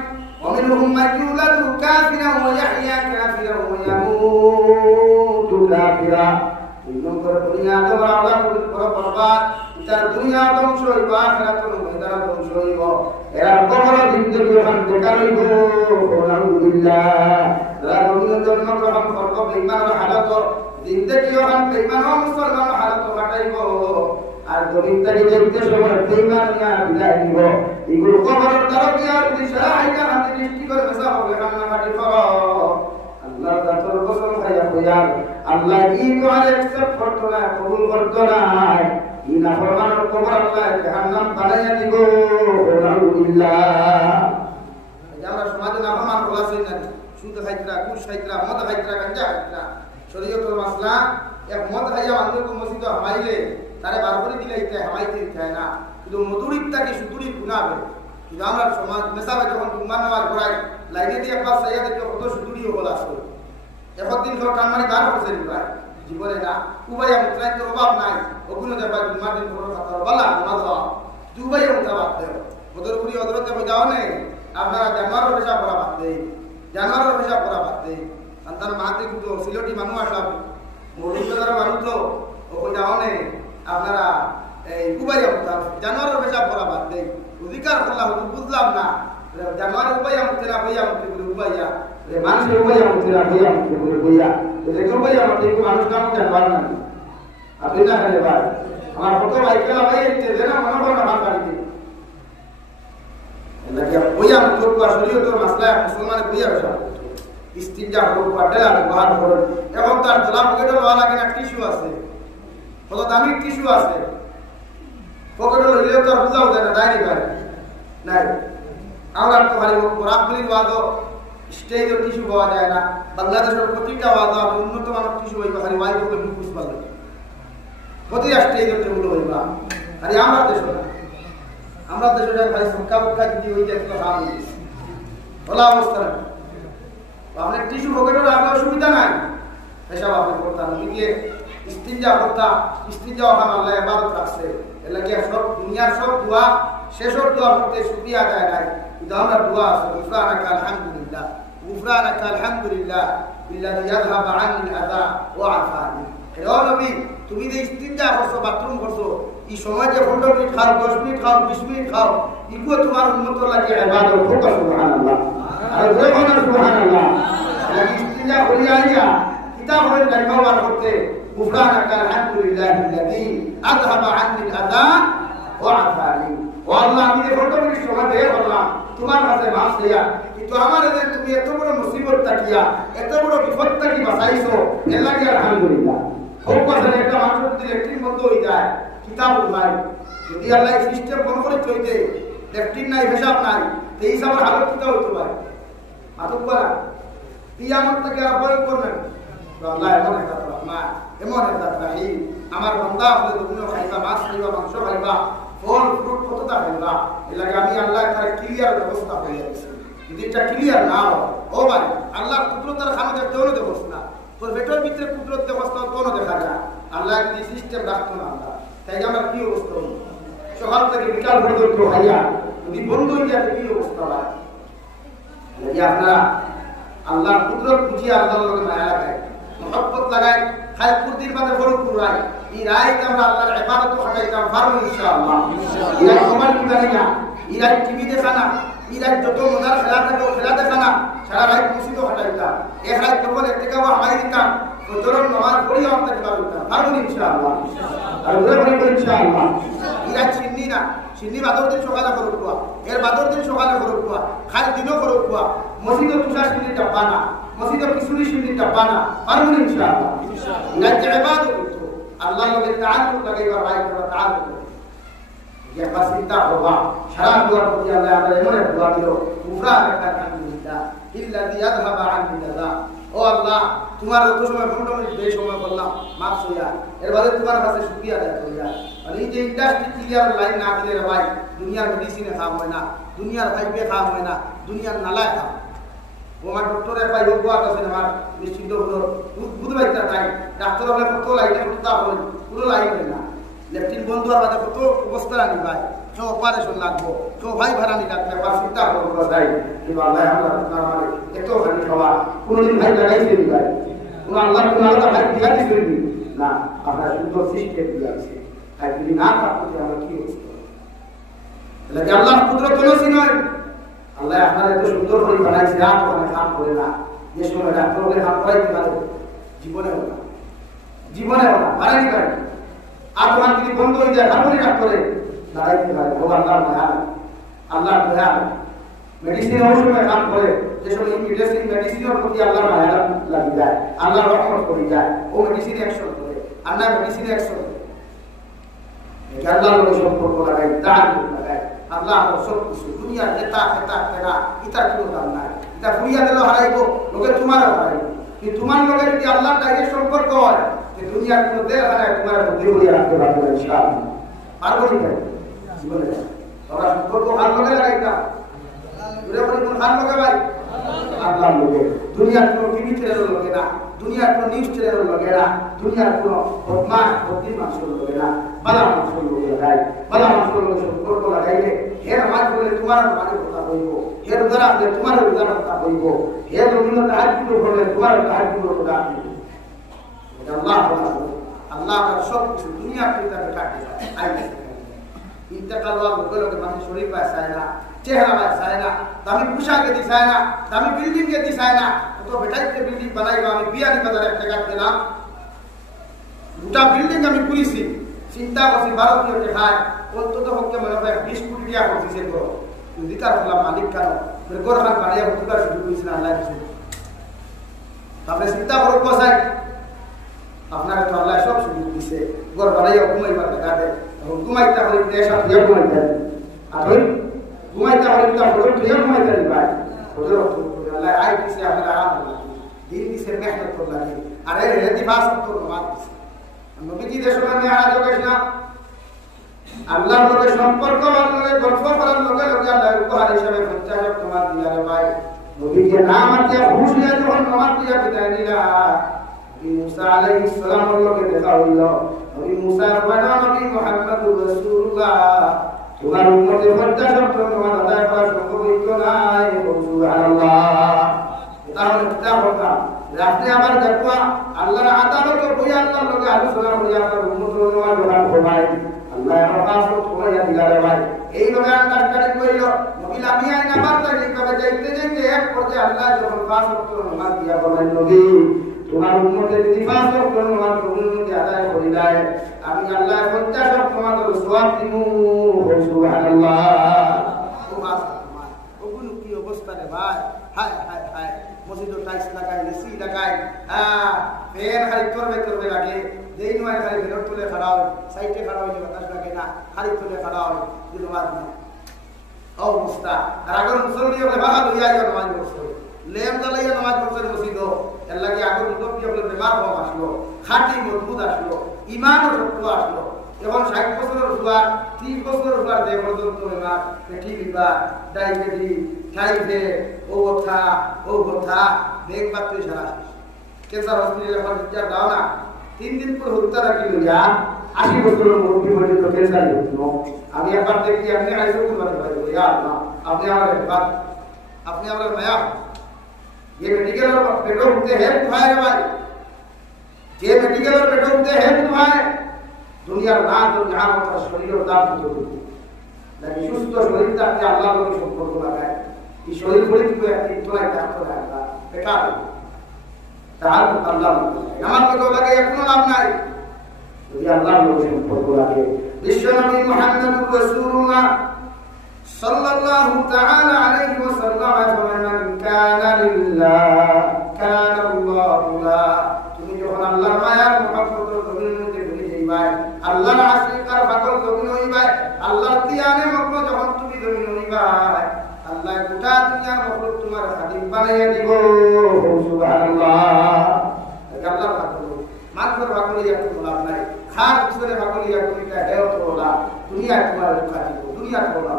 ومنهم من يولد كافرا ويحيى كافرا ويموت كافرا। তিন নম্বরে দুনিয়া তোমার আল্লাহ করে বরবাদ, তার দুনিয়া ধ্বংস হইব, আখিরাত ময়দান ধ্বংস হইব। এরা কবর জিন্দগি ওখান বেকার হইব। আলহামদুলিল্লাহ। যারা নবীর জন্ম গ্রহণ করব বেঈমানের হালত, জিন্দগি ওখান বেঈমান ও মুসলমান হালত কাটাইব, আর জমিন থেকে যেতে সময় বেঈমান নিয়া বিদায় নিব। এগুলো কবরের দরজা দিশা আইকা হাতে দৃষ্টি করে মেসা হবে কান্নাকাটি করো। আল্লাহ তাআলার কসম খাইয়া কইয়া, আল্লাহ কি তোমার একসেপ্ট করতো না, কবুল করতো না। এই নাফরমানের কবর আল্লাহ জাহান্নাম বানাইয়া দিব। আলহামদুলিল্লাহ। আমরা সমাজে নাফরমান বলাছেন না, সুদ খাইতরা, ঘুষ খাইতরা, মদ খাইতরা, গাঁজা খাইতরা, শরীয়তের মাসলা এক মদ খাইয়া মানুষকে মসজিদে হামাইলে তারে বার করে দিলে ইচ্ছা হামাইতে ইচ্ছা না, কিন্তু মধুরিকটাকে সুতুরি গুণাবে। কিন্তু আমরা সমাজ মেসাবে যখন জুম্মার নামাজ পড়াই লাইনে দিয়ে একবার চাইয়া দেখি কত সুতুরি হল আসল। একদিন সব টানমানি বার করছে প্রায় জীবনে না উবাইয়া মুতলাই তো অভাব নাই, ওগুলো দেখবা জুম্মার দিন কোনো কথা বলা নামাজ হওয়া উবাইয়া মুতা বাদ দেয়। ওদের পুরি অদরতে যাওয়া নেই, আপনারা জানোয়ারের পেশা করা বাদ দেয়, জানোয়ারের পেশা করা বাদ দেয়। সন্তান মাহাতে কিন্তু সিলটি মানুষ আসলাম মৌলিকার মানুষ তো ওকে যাওয়া নেই, আপনারা এই উবাইয়া মুতা জানোয়ারের পেশা করা বাদ দেয়। অধিকার করলাম বুঝলাম না, জানোয়ার উবাইয়া মুতে না বইয়া মুতে বলে উবাইয়া, মানুষের উবাইয়া মুতে না বইয়া মুতে বলে বইয়া, দেখো উবাইয়া মুতে মানুষ কাম জানোয়ার না। আপনি না খেলে ভাই আমার কত ভাইকেলা ভাই যেন মনে করো না ভাত বাড়িতে বইয়া মুতে শরীয়তের মাসলা মুসলমানের বইয়া পেশা ইস্তিনজা হোক বা ডেলা ব্যবহার করুন। এবং তার দোলা পকেটে লওয়া লাগে না, টিস্যু আছে, কত দামি টিস্যু আছে, পকেটে লইলেও তো আর বুঝাও যায় না, ডাইনি ভাই নাই। আমরা তো খালি রাখবলির বাদ স্টেজের টিস্যু পাওয়া যায় না। বাংলাদেশের প্রতিটা ওয়াদা উন্নত মানের টিস্যু হইবা খালি ওয়াই বলতে মুখ পারবে প্রতিটা স্টেজের টেবিল হইবা খালি আমরা দেশ না আমরা দেশে যাই খালি সংখ্যা বক্কা যদি হয়ে যায় তো খাওয়া দিয়েছি বলা অবস্থা না আপনার টিস্যু পকেটের আপনার অসুবিধা নাই এসব আপনি করতাম গিয়ে ইস্তিনজা করতাম ইস্তিনজা ওখানে আল্লাহ ইবাদত রাখছে এর লাগে সব দুনিয়ার সব দোয়া শেষের দোয়া করতে শুকরিয়া আদায় নাই কিন্তু আমরা দোয়া আছে গুফরানাকা আলহামদুলিল্লাহ গুফরানাকা আলহামদুলিল্লাহ বিল্লাযী ইয়াযহাবু আনিল আযা ওয়া আফানি। হে নবী তুমি যে ইস্তিনজা করছো বাথরুম করছো এই সময় যে 15 মিনিট খাও 10 মিনিট খাও 20 মিনিট খাও ইগো তোমার উম্মতের লাগে ইবাদত হোক সুবহানাল্লাহ আর বলুন সুবহানাল্লাহ। লাগি ইস্তিনজা করিয়া আইয়া কিতাব হয়ে লেখাবার করতে গুফরানাকা আলহামদুলিল্লাহ বিল্লাযী আযহাবা আনিল আযা ওয়া আফানি। ও আল্লাহ আমি যে 15 মিনিট সময় বের করলাম তোমার কাছে মাফ দেয়া কিন্তু আমার যে তুমি এত বড় মুসিবত তাকিয়া এত বড় বিপদ তাকি বাঁচাইছো এর লাগে আলহামদুলিল্লাহ। খুব কথা একটা মানুষ যদি লেট্রিন বন্ধ হয়ে যায় কিতাব উঠায় যদি আল্লাহ সিস্টেম বন্ধ করে চলতে লেট্রিন নাই হিসাব নাই তো এই সব হালত কিতাব হইতে পারে মাতুক করা কিয়ামত থেকে আহ্বান করবেন আল্লাহ এমন একটা রহমান এমন একটা রাহিম আমার বান্দা হলে দুনিয়া খাইবা মাছ খাইবা মাংস খাইবা ফল ফ্রুট কতটা খাইবা এর লাগে আমি আল্লাহ তার ক্লিয়ার ব্যবস্থা হয়ে যাচ্ছে যদি এটা ক্লিয়ার না হয় ও ভাই আল্লাহ কুদরতের খানো দেখতে হলে দেখোস না তোর পেটের ভিতরে কুদরত ব্যবস্থা তোরও দেখা যায় আল্লাহ যদি সিস্টেম রাখতো না আল্লাহ তাই আমার কি অবস্থা হলো সকাল থেকে বিকাল পর্যন্ত খাইয়া যদি বন্ধ হয়ে যায় কি অবস্থা হয় আপনারা আল্লাহ কুদরত বুঝিয়ে আল্লাহর লগে মায়া লাগায় মহব্বত লাগায় খায় কুরদির বাদে বড় কুরাই এই রাইতে আমরা আল্লাহর ইবাদত হটাইতাম পারবো ইনশাআল্লাহ। ইরা কমাল বিদানি না ইরা টিভি দেখা না ইরা যত মজার খেলা থাকে খেলা দেখা না সারা রাত মুসিদ হটাইতাম এক রাত তখন একটা হামাই দিতাম ফজরের নামাজ পড়ি আমরা দিতাম পারবো ইনশাআল্লাহ আর ওরা বলে ইনশাআল্লাহ। ইরা চিন্নি না চিন্নি বাদর দিন সকালে করব কুয়া এর বাদর দিন সকালে করব কুয়া খাল দিনও করব কুয়া মসজিদে তুষা চিন্নি ডাব্বা না মসজিদে কিসুরি চিন্নি ডাব্বা না পারবো ইনশাআল্লাহ। ইরা যে ইবাদত করতো আল্লাহ লগে তাআল্লুক লাগাইবা রাই করা তাআল্লুক যে বাসিতা হবা সারা দুয়ার প্রতি আল্লাহ আমরা এমন একটা দোয়া দিল গুফরানাকা আলহামদুলিল্লাহ বিল্লাযী আযহাবা আনিল আযা। ও আল্লাহ তোমার যত সময় 15 মিনিট বেশি সময় করলাম মাফ হইয়া এর বাদে তোমার কাছে শুকরিয়া আদায় করিয়া মানে এই যে ইন্ডাস্ট্রি ক্লিয়ার লাইন না দিলে রে ভাই দুনিয়ার মেডিসিনে খাওয়া হয় না দুনিয়ার ফাইবে খাওয়া হয় না দুনিয়ার নালায় খাওয়া ও আমার ডক্টর এক ভাই যোগ্য আছে আমার নিশ্চিন্ত হলো বুধবার তাই ডাক্তার হলে কত লাইনে কত হয় পুরো লাইন হয় না লেফটিন বন্ধু আর বাদে কত অবস্থা আনি ভাই কেউ অপারেশন লাগবো কেউ ভাই ভাড়ানি লাগবে আবার চিন্তা করবো যাই কিন্তু আল্লাহ আমার এত হানি খাওয়া কোনোদিন ভাই লাগাইছে ভাই কোনো আল্লাহ কোনো আল্লাহ ভাই দিয়া দিচ্ছে না আপনার সুন্দর সিস্টেম দিয়া আছে ভাই যদি না থাকতে আমরা কি অবস্থা লাগে আল্লাহ কুদরত নসি নয় আল্লাহ আপনার এত সুন্দর করে বানাইছে রাত ওখানে কাম করে না যে সময় ডাক্তারকে কাম করাইতে পারে জীবনেও না বানাইতে পারে আর তোমার যদি বন্ধ হয়ে যায় তারপরে ডাক্তারে দাঁড়াইতে পারে ও আল্লাহর মায়া আল্লাহর দয়া মেডিসিন ঔষধে কাম করে যে সময় মেডিসিনের প্রতি আল্লাহর মায়া লাগি যায় আল্লাহর রহমত করে যায় ও মেডিসিন অ্যাকশন করে আল্লাহ মেডিসিন অ্যাকশন করে এটা আল্লাহর লগে সম্পর্ক লাগাই তাআল্লুক লাগাই আল্লাহ সব কিছু দুনিয়ার নেতা তেরা এটা কোনো দাম নাই এটা ফুরিয়া দিলে হারাইবো লোকে তোমারও হারাইবো কিন্তু তোমার লগে যদি আল্লাহর ডাইরেক্ট সম্পর্ক হয় যে দুনিয়ার কোনো দেহ হারায় তোমার মধ্যে হয়ে রাখতে পারবে ইনশাআল্লাহ পারবো কি ভাই জীবনে তোমরা সম্পর্ক ভালো লগে লাগাইতাম দূরে বলে কোন ভালো লগে ভাই আল্লাহর লগে দুনিয়ার কোনো টিভি চ্যানেল লগে না দুনিয়ার কোনো নিউজ চ্যানেল লগে না দুনিয়ার কোনো বদমাশ বদ্দিন মানুষের লগে না বালা মানুষের লগে লাগাই বালা মানুষের লগে সম্পর্ক লাগাইলে হের মাঝ বলে তোমার মাঝে কথা বলব হের উদারা হলে তোমার উদারা কথা বলব হের রবীন্দ্র তাহাজ্জুদ করলে তোমার তাহাজ্জুদ কথা বলব আল্লাহ আল্লাহ সব কিছু দুনিয়া থেকে কাটে আইছে ইন্তেকাল হওয়ার লোকের লোকের মানুষ শরীর পায় চায় না চেহারা পায় চায় না দামি পোশাকে দি চায় না দামি বিল্ডিং এ দি চায় না তো বেটাইতে বিল্ডিং বানাইবা আমি বিয়ানি বাজারে একটা কাট দিলাম দুটা বিল্ডিং আমি করেছি চিন্তা করছি ভারতীয় দেখায় অন্তত হচ্ছে মনে হয় 20 কোটি টাকা করছি সে করো দিতার হলাম মালিক কেন গোর খান বাড়িয়া বুঝবার সুযোগ দিয়েছিল আল্লাহ তারপরে চিন্তা করো কোথায় আপনার তো আল্লাহ সব সুযোগ দিচ্ছে গোর বাড়াইয়া ঘুমাইবার দেখা দেয় এবং ঘুমাইতে হলে দেশ আর দিয়ে ঘুমাইতে আর ওই ঘুমাইতে হলে তো হলো তুইও ঘুমাইতে পারি ওদের আল্লাহ আল্লাহ আই দিছে আপনার আরাম লাগে দিন দিছে মেহনত করতে লাগে আর এর দিবাস তো নমাজ দিছে নবীজি দেশে মেয়ারাজ গেছিল আল্লাহর লগে সম্পর্ক আল্লাহর গল্প করার লগে লগে আল্লাহ উপহার হিসেবে 50 তোমার দিলারে ভাই নবীজি নাম দিয়া খুশিয়া যখন নমাজ দিয়া বিদায় নিলা নবী মুসা আলাইহিস সালামের লগে দেখা হইল নবী মুসা বলেন নবী মুহাম্মদুর রাসূলুল্লাহ তোমার উম্মতের 50 নমাজ আদায় করা সম্ভব হইতো না সুবহানাল্লাহ তাহলে কিতা হতা আপনি আবার দেখবা আল্লাহর আদালতে বই আল্লাহর লগে আলোচনা করি আপনার উম্মতের নমাজ পড়া ভাই আল্লাহ রাবাস তোমরা দিলারে ভাই এই লগে আন্ডারস্ট্যান্ডিং কইল নবী লামিয়া নামাজ লাগি কবে যাইতে যাইতে এক পর্যায়ে আল্লাহ যখন 5 ওয়াক্ত নামাজ দিয়া বলেন নবী তোমার উম্মতের যদি 5 ওয়াক্ত নামাজ পূর্ণভাবে আদায় করি দেয় আমি আল্লাহ 50 ওয়াক্ত নামাজের সওয়াব দিমু সুবহানাল্লাহ সুবহানাল্লাহ ওগুলো কি অবস্থা রে ভাই হায় হায় হায় মসজিদে টাইলস লাগাই এসি লাগাই ফ্যান খালি করবে লাগে যেই নয় খালি ভেতর তুলে খাড়া হয় সাইডে খাড়া হইলে বাতাস লাগে না খালি তুলে খাড়া হয় দিলো বাদ না অবস্থা আর আগর মুসল্লি হলে ভাগা লইয়া যায় নামাজ পড়ছে লেম জ্বালাইয়া নামাজ পড়ছে মসজিদ এর লাগে আগর মুসল্লি হলে বেমার হওয়া আসলো খাঁটি মজবুত আসলো ইমানও শক্ত আসলো এখন 60 বছরের জুয়ার 30 বছরের জুয়ার যে পর্যন্ত বেমার পেটি বিবার ডায়াবেটিস টাইফয়েড ও কথা দেখবার তুই সারা ক্যান্সার হসপিটালে আমার বিচার দাও না 3 দিন পর হত্যা রাখি লইয়া 80 বছরের মুরব্বী পর্যন্ত ক্যান্সার হতো আমি একবার দেখি আপনি আইসো বলতে পারি ইয়া আল্লাহ আপনি আমার বাত আপনি আমার মায়া ये मेडिकल और पेटो उठते हैं तुम्हारे भाई ये मेडिकल और पेटो उठते हैं तुम्हारे दुनिया ना तो जहां पर शरीर और दांत तो लेकिन सुस्त शरीर तक के अल्लाह को संपर्क लगाए ये शरीर बड़ी को इतना दांत तो है बेकार तार अल्लाह नमाज को लगे अपना नाम नहीं ये अल्लाह को संपर्क लगाए विश्व नबी मुहम्मद रसूलुल्लाह सल्लल्लाहु ताला अलैहि वसल्लम फमन काना लिल्लाह काना अल्लाहु ला তুমি যখন আল্লাহর মায়া মুহাব্বতের জমিনের মধ্যে ঘুরে যাইবাই আল্লাহর আশিকার পাগল জমিন হইবাই আল্লাহর তিয়ানে মগ্ন যখন তুমি জমিন হইবাই আল্লাহ গোটা দুনিয়ার মখলুক তোমার খাদিম বানাইয়া দিব সুবহানাল্লাহ আল্লাহর পাগল মানকর পাগল ইয়া তো লাভ নাই খার পিছনে পাগল ইয়া কোনটা হেও তো না দুনিয়া তোমার রক্ষা দিব দুনিয়া তোলা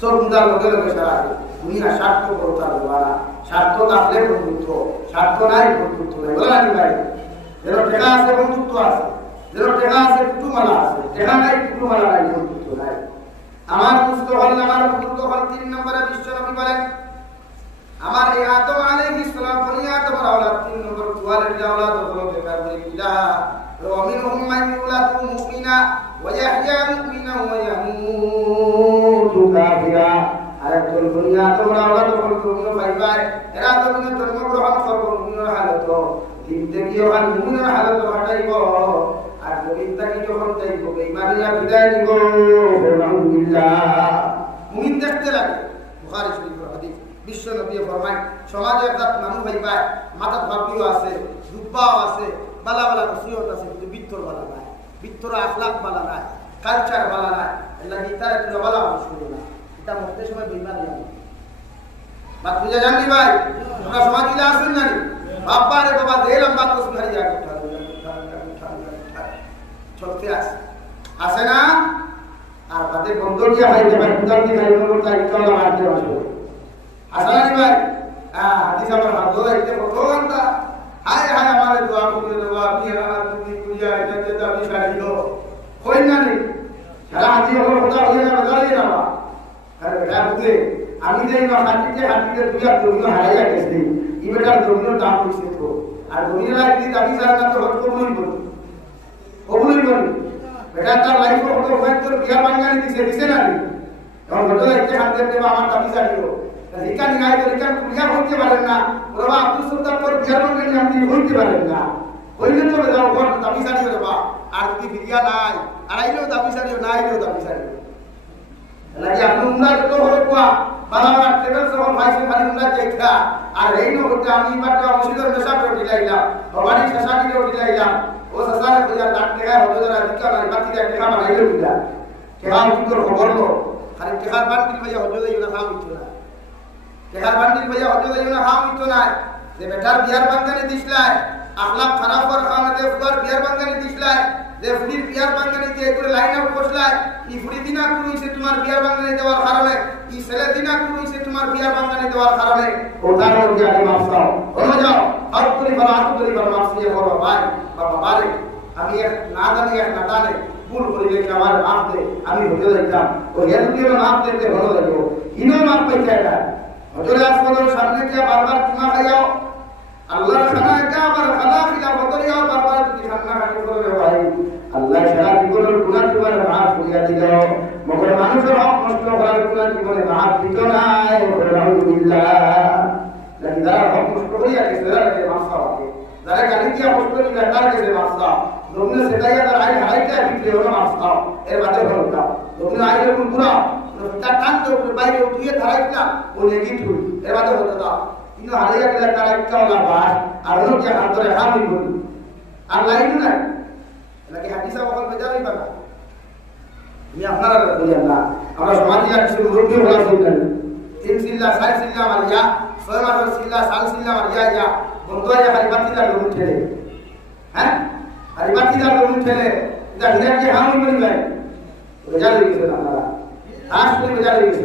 সব মুদার লগে লগে সারা দুনিয়া স্বার্থ করতা বাবা স্বার্থ থাকলে বন্ধুত্ব স্বার্থ নাই বন্ধুত্ব নাই বলা না ভাই যেন টাকা আছে বন্ধুত্ব আছে যেন টাকা আছে কুটুমালা আছে টাকা নাই কুটুমালা নাই বন্ধুত্ব নাই আমার দুস্থ হল আমার বন্ধুত্ব হল 3 নম্বরে বিশ্ব নবী বলেন আমার এই আদম আলাইহিস সালাম বনি আদমের আওলাদ 3 নম্বর কোয়ালিটি আওলাদ হলো বেকার বলি ইলাহ ওয়া মিনহুম মান ইউলাদু মুমিনা ওয়া ইয়াহইয়া মুমিনা ওয়া ইয়ামুতু কাফিরা আরেকজন দুনিয়া তোমরা আওলাদ যখন তোমরা পাইবাই এরা যখন জন্মগ্রহণ করবে মুমিনের হালত দিন থেকে ওখান মুমিনের হালত হটাইব আর জমিন থেকে যখন যাইব বেঈমানিয়া বিদায় দিব আলহামদুলিল্লাহ মুমিন দেখতে লাগে বুখারী শরীফের হাদিস বিশ্ব নবী ফরমায় সমাজে একটা মানুষ পাইবাই মাথা ভাবিও আছে জুব্বাও আছে বালা বালা নসিহত আছে কিন্তু বিত্তর বালা নাই বিত্তর আখলাক বালা নাই কালচার বালা নাই এলা গীতার একটু বালা মানুষ না এটা মধ্যে সময় বেঈমান লাগে বাত বুঝা জানি ভাই আমরা সমাজ দিলে আসেন না বাবা রে বাবা দেলাম বাত তো সুধারি যা কথা চলতে আসে না আর বাদে বন্ধ দিয়া হাইতে ভাই উদার দি ভাই বন্ধ তাই চলা মারতে আসো আসলে ভাই হাদিস আমার হাত ধরে এটা কতটা হায় হায় আমারে দোয়া করে দেওয়া আপনি আমার তুমি পূজা এটা দাবি ছাড়িও কই না নি সারা হাদিস হলো খোদা হয়ে না দাঁড়িয়ে না আরে বেটা বুঝে আমি দেই না হাতিতে দুইয়া জমি হারাইয়া গেছে এই বেটার জমির দাম কইছে তো আর জমির রাখি দাবি ছাড়া না তো হতো কবুলই বলি বেটা তার লাইফ হতো তোর বিয়া বাঙ্গানি দিছে না নি তখন হতো একটা হাতে দেবা আমার দাবি ছাড়িও রিকান নাই তো রিকান কুলিয়া হইতে পারেন না ওরা আব্দুল সুলতান তোর বিয়া বাঙ্গানি আপনি হইতে পারেন না হইলে তো বেটা ওর দাবি ছাড়িও দেবা আর যদি বিয়া নাই আর আইলেও দাবি ছাড়িও না আইলেও দাবি ছাড়িও লাগে আপনি উমরা যত হলো কোয়া বালাবার টেবিল সহ ভাইসে খালি উমরা যাইতা আর এই নো হতে আমি বাটা মুশিদের মেসাব করে দিলাইলাম ভবানী শাসাকি করে দিলাইলাম ও শাসারে কইয়া লাখ টাকা হতো যারা দিকা নাই বাকি টাকা টাকা বানাইলো দিলা কেবা কি করে খবর লো খালি টাকা বান কি ভাইয়া হতো যাই না খাও ইচ্ছা টেকার বান্ডিল ভাইয়া হজে যাইও না হাম হইতো নাই যে বেটার বিয়ার বাঙ্গানি দিছলাই আখলাক খারাপ হওয়ার কারণে যে ফুয়ার বিয়ার বাঙ্গানি দিছলাই যে ফুড়ির বিয়ার বাঙ্গানি দিয়ে করে লাইন আপ বসলাই ই ফুড়ি দিনা কুড়িছে তোমার বিয়ার বাঙ্গানি দেওয়ার কারণে ই ছেলে দিনা কুড়িছে তোমার বিয়ার বাঙ্গানি দেওয়ার কারণে ওটারও বিয়ারে মাফ চাও হলো যাও আর করি ভালো আর করি ভালো মাফ দিয়ে বলো ভাই বাবা বারে আমি এক না জানি এক না জানে ভুল করে দেখে আমার মাফ দে আমি হতে যাইতাম ও হেলদিও মাফ দিতে ভালো লাগলো ইনো মাফ পাইছে এটা হজরে আসমানের সামনে গিয়ে বারবার চুমা খাইয়াও আল্লাহর খানায় গিয়ে আবার খানা খিলা বদরিয়াও বারবার যদি খানা খাটি করে ভাই আল্লাহ সারা জীবনের গুনাহ তোমার মাফ করিয়া দিও মগর মানুষের হক নষ্ট করার গুনাহ জীবনে মাফ দিত না আলহামদুলিল্লাহ লাগি যারা হক নষ্ট করিয়া গেছে তাদেরকে মাফ পাবে যারা গালি দিয়া কষ্ট করিয়া তাদেরকে মাফ দাও লোকনে সেটাইয়া তার আই হাইটা বিক্রি হলো মাফ দাও এর বাদে হলো দাও লোকনে আইলে কোন পুরা তার টানতে উপরে বাইরে উঠিয়ে ধারাইছিলাম ও নেগি ঠুল এর বাদে হলো দাও কিন্তু হারিয়া গেলে তারা একটা হলা বাস আর লোকে হাত ধরে হামি বলি আর লাইন নাই নাকি হাদিসা বকল বেজারই পাবা আমি আপনারা বলি না আমরা সমাজে কিছু মুরব্বি হলা শুনলেন তিন সিল্লা সাই সিল্লা মারিয়া ছয় মাসের সিল্লা সাল সিল্লা মারিয়া ইয়া বন্ধুয়া হারিবাতিদার লোক ঠেলে হ্যাঁ হারিবাতিদার লোক ঠেলে এটা হিরাকে হামি বলি ভাই বেজার হয়ে গেছে আপনারা আজ করে বেজার হয়ে গেছে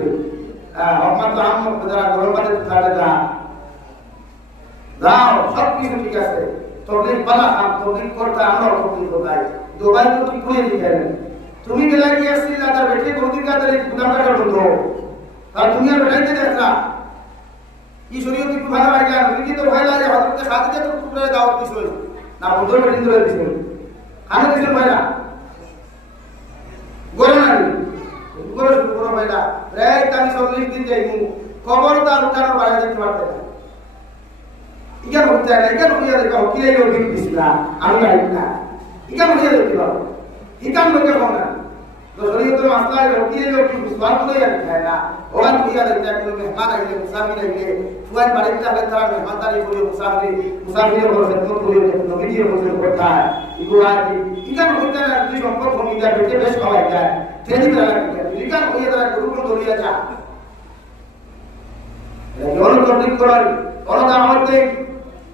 হকমাত তো আম যারা গরম পানি খাবে দাও সব কিছু ঠিক আছে তবলিগ বালা কাম তবলিগ করতে আমরা তবলিগ করতাই দুবাই তো ঠিক করে দিলেন তুমি গেলা কি আসছিল দাদা বেটি বহুদিন কাদের গুদামটা করতো আর তুমি আর বেটাইতে দেখলা কি শরীয়ত কি ভালো লাগলা তুমি তো ভয় লাগে হযরত খাদিজা তো টুকরে দাওয়াত দিছিল না বন্ধুর বেটিন ধরে দিছিল খানে দিছিল ভাইরা গরম না গরম গরম ভাইরা রে আমি সব লিখ দিন যাইমু খবরদার উঠানোর বাইরে দেখতে পারতে না ইকান হতে না ইকান হইয়া দেখা হকিলে লোক দিছিলা আমি গাইব না ইকান হইয়া দেখতে পারো ইকান লোকে কোন না তো শরীয়তের মাসলা হকিলে লোক বিশ্বাস করে যায় না ওখান হইয়া দেখতে কোনো মেহমান আইলে মুসাফির আইলে ফুয়ান বাড়িতে আলে তারা মেহমানদারি করে মুসাফিরের বড় খেদমত করে নবীজির বসে করতে হয় এগুলো আছে ইকান হইতে না দুই সম্পদ কমিটা বেটে বেশ খাওয়াই যায় ট্রেনিং লাগা ইকান হইয়া তারা গুরুকুল ধরিয়া যায় এগুলো তবলিগ করার ওরা আমাদের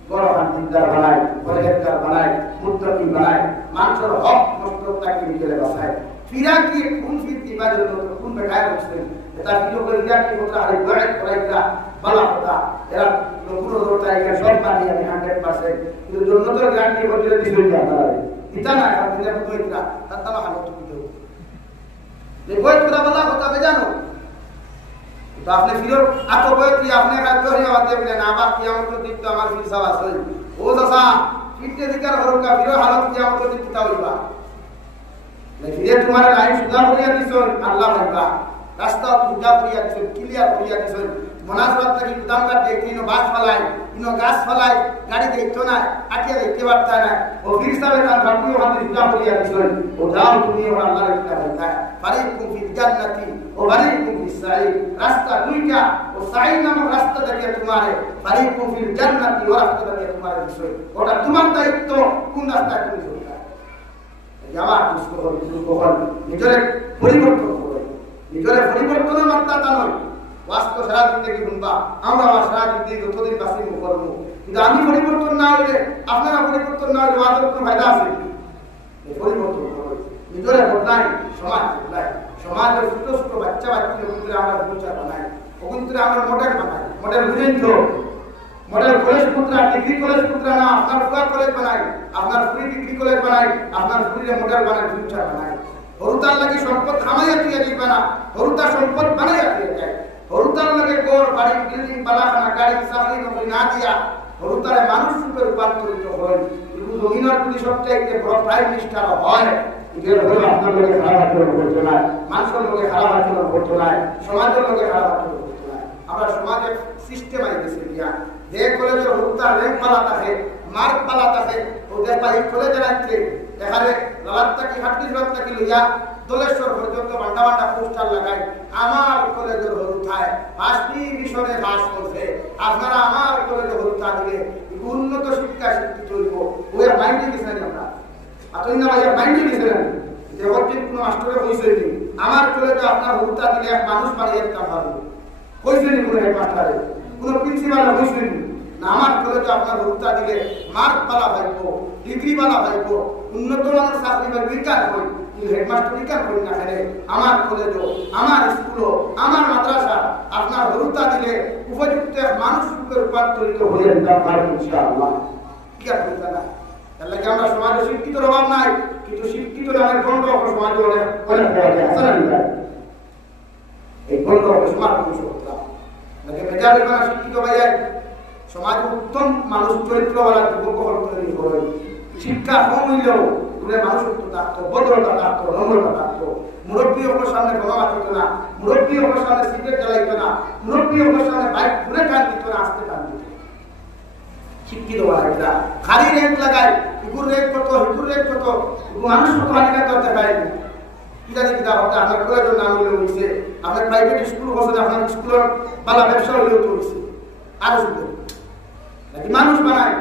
বড় হাদিদার বানায় পরহেজগার বানায় মুত্তাকি বানায় মানুষের হক নষ্ট তাকে নিয়ে বসায় ফিরা কি কোন ফিরতি বাজার কোন বেটায় বসছেন এটা ভিডিও করে দিয়া কি কথা আরে বড় করাইরা বালা কথা এরা লোকুর দরটা একা সব পানি আমি 100% কিন্তু জন্নতের গ্যারান্টি বলে দিছিল কি আপনারা এটা না দিনের মতো এটা তার হালত কি দেব দেখো পুরা বালা কথা বেজানো তো আপনি ফিরো আতো বই কি আপনি কাজ করে আমাদের বলে না বাপ কিয়ামত দিন তো আমার ফির সওয়াল আছে ও দাদা ফিরতে দিকার হরকা ফিরো হালত কিয়ামত দিন কিতা হইবা ফিরে তোমার লাইন সুদা করিয়া দিছন আল্লাহ বাবা রাস্তা সুদা করিয়া দিছন ক্লিয়ার করিয়া দিছন মনাসবাত থেকে গুদামটা দেখিনো বাস ফলাই ইনো গাছ ফলাই গাড়ি দেখতো না আটিয়া দেখতে পারতা না ও ফির সাবে তার বাপুও হাতে সুদা করিয়া দিছন ও দাও তুমি ওর আল্লাহর কিতাব বলতা ফারিকুম ফিল জান্নাতি ও ফারিকুম ফিস সাঈর রাস্তা দুইটা ও সাঈর নামক রাস্তা দেখে তোমারে ফারিকুম ফিল জান্নাতি ও রাস্তা দেখে তোমারে দিছন ওটা তোমার দায়িত্ব কোন রাস্তা তুমি চলতা যাওয়ার দুষ্ট হল নিজের পরিবর্তন করে নিজের পরিবর্তনের মাত্রা তা নয় বাস্তব সারা জিন্দগি শুনবা আমরা সারা জিন্দগি যতদিন বাঁচি করব কিন্তু আমি পরিবর্তন না হলে আপনারা পরিবর্তন না হলে আমাদের কোনো ফায়দা আছে পরিবর্তন করো নিজের বদলাই সমাজ বদলাই সমাজের ছোট ছোট বাচ্চা বাচ্চাদের আমরা ফিউচার বানাই ওগুলো আমরা মডেল বানাই মডেল বুঝেন তো মডেল কলেজ পুত্রা ডিগ্রি কলেজ পুত্রা না আপনার ফুয়া কলেজ বানাই আপনার ফ্রি ডিগ্রি কলেজ বানাই আপনার ফ্রি মডেল বানাই ফিউচার বানাই হরুতার লাগি সম্পদ খামাইয়া তুইয়া দিবা না হরুতা সম্পদ বানাইয়া তুইয়া যায় হরুতার লাগে গোর বাড়ি বিল্ডিং বালাখানা গাড়ি চাকরি নকরি না দিয়া হরুতারে মানুষ রূপে রূপান্তরিত হয় কিন্তু জমিনার প্রতি সবচাইতে বড় প্রাইম মিনিস্টার হয় যে হলো আপনার লোকে খারাপ আচরণ করতে নাই মানুষের লোকে খারাপ আচরণ করতে নাই সমাজের লোকে খারাপ আচরণ করতে নাই আমরা সমাজের সিস্টেম আইতেছি দিয়া যে কলেজে হরুতার র্যাঙ্ক পালা থাকে মার্ক পালা থাকে ওদের পাই কলেজে রাখছে এখানে লালাত্তা কি হাট্টি জবাবটা কি লইয়া দলেশ্বর পর্যন্ত বান্ডা বান্ডা পোস্টার লাগাই আমার কলেজের হরুতায় 5টি মিশনে পাস করছে আপনারা আমার কলেজে হরুতা দিলে উন্নত শিক্ষা শিক্ষিত হইব ওই মাইন্ডে গেছেন আমরা আপনি না ভাইয়া মাইন্ডে গেছেন যে অর্ধেক কোনো মাস্টারে হয়েছে আমার কলেজে আপনার হরুতা দিলে এক মানুষ বাড়িয়ে একটা ভালো হয়েছে নি কোনো এক মাস্টারে কোনো প্রিন্সিপাল হইছেন না আমার কলেজে আপনার হত্যা দিলে মার্ক পালা পাইব ডিগ্রি পালা পাইব উন্নত মানের চাকরি বা বিজ্ঞান করি কিন্তু হেডমাস্টার বিজ্ঞান করি না খেলে আমার কলেজও আমার স্কুলও আমার মাদ্রাসা আপনার হত্যা দিলে উপযুক্ত মানুষ রূপে রূপান্তরিত হয়ে যেতে পারবে ইনশাআল্লাহ। কি আর বলতে না তাহলে কি আমরা সমাজে শিক্ষিতর অভাব নাই কিন্তু শিক্ষিত নামের গণ্ড সমাজে অনেক অনেক পাওয়া যায় আসলে না এই গণ্ড সমাজ করতে নাকি মেধাবী মানে শিক্ষিত হয়ে সমাজে উত্তম মানুষ চরিত্রওয়ালা যুবক তৈরি করে শিক্ষা কম হইলেও মানুষ থাকতো ভদ্রতা থাকতো নম্রতা থাকতো মুরব্বী ওর সামনে গলা মারত না মুরব্বী ওর সামনে সিগারেট জ্বালাইতো না মুরব্বী ওর সামনে বাইক ঘুরে টান দিত না আসতে টান দিত শিক্ষিত হওয়া খালি রেট লাগায় ইগুর রেট কত হিগুর রেট কত মানুষ কত হানিকার করতে পারে ইত্যাদি কিতাব হতে আপনার কলেজের নাম হইলে হয়েছে আপনার প্রাইভেট স্কুল বসে আপনার স্কুলের বালা ব্যবসা হইলেও তো হয়েছে আরো শুধু নাকি মানুষ বানায়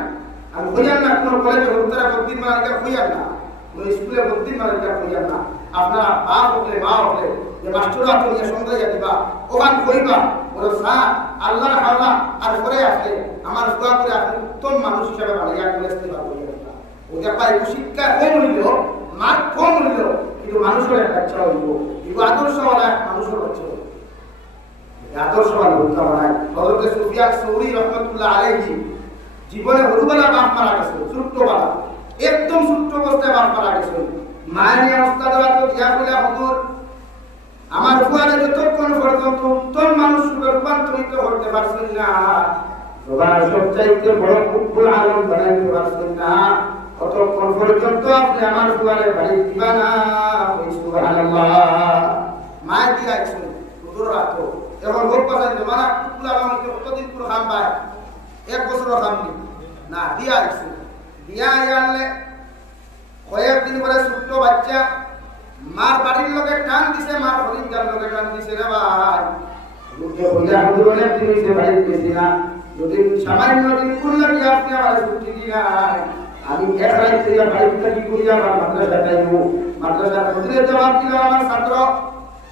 আমি হইয়ার না কোনো কলেজে হতারা বদ্দিন মালিকা হইয়ার না কোনো স্কুলে বদ্দিন মালিকা হইয়ার না আপনারা বাপ হলে মা হলে যে মাস্টররা তুমি সন্ধ্যা দিবা ওখান কইবা বলো স্যার আল্লাহ আল্লাহ আর করে আসলে আমার দোয়া করে আপনি উত্তম মানুষ হিসাবে বানাইয়া করে আসতে পারবো ওটা পাই শিক্ষা কম হইল মার্ক কম হইল কিন্তু মানুষের বাচ্চা হইব কিন্তু আদর্শওয়ালা মানুষের বাচ্চা হইব আদর্শওয়ালা হত্যা বানায় হযরত সুফিয়ান সৌরি রহমাতুল্লাহ আলাইহি জীবনে হরুবেলা বাপ মারা গেছে ছোট্টবেলা একদম ছোট্ট অবস্থায় বাপ মারা গেছে মায়ের অবস্থা দেওয়া তো দিয়া বলে হুজুর আমার ফুয়ারে যতক্ষণ পর্যন্ত উত্তম মানুষ রূপান্তরিত করতে পারছেন না সবার সবচাইতে বড় কুকুল আলম বানাইতে পারছেন না ততক্ষণ পর্যন্ত আপনি আমার ফুয়ারে বাড়ি দিবা না সুবহানাল্লাহ মায়ের দিয়া আইছেন হুজুর রাখো এখন লোক কথা জমানা কুকুল আলম কতদিন পুরো খাম পায় এক বছর খামনি না দিয়া আইছে দিয়া আইলে কয়েকদিন পরে ছোট্ট বাচ্চা মার বাড়ির লোকে টান দিছে মার হরিণটার লোকে টান দিছে রে ভাই লোকে হইয়া হুজুর অনেক দিন হইছে বাড়িতে গেছি না যদি সামান্য দিন করলে কি আপনি আমার ছুটি দিয়া আমি এক রাত থেকে বাড়ি থেকে করিয়া আমার মাদ্রাসা যাইব মাদ্রাসার হুজুরে জবাব দিল আমার ছাত্র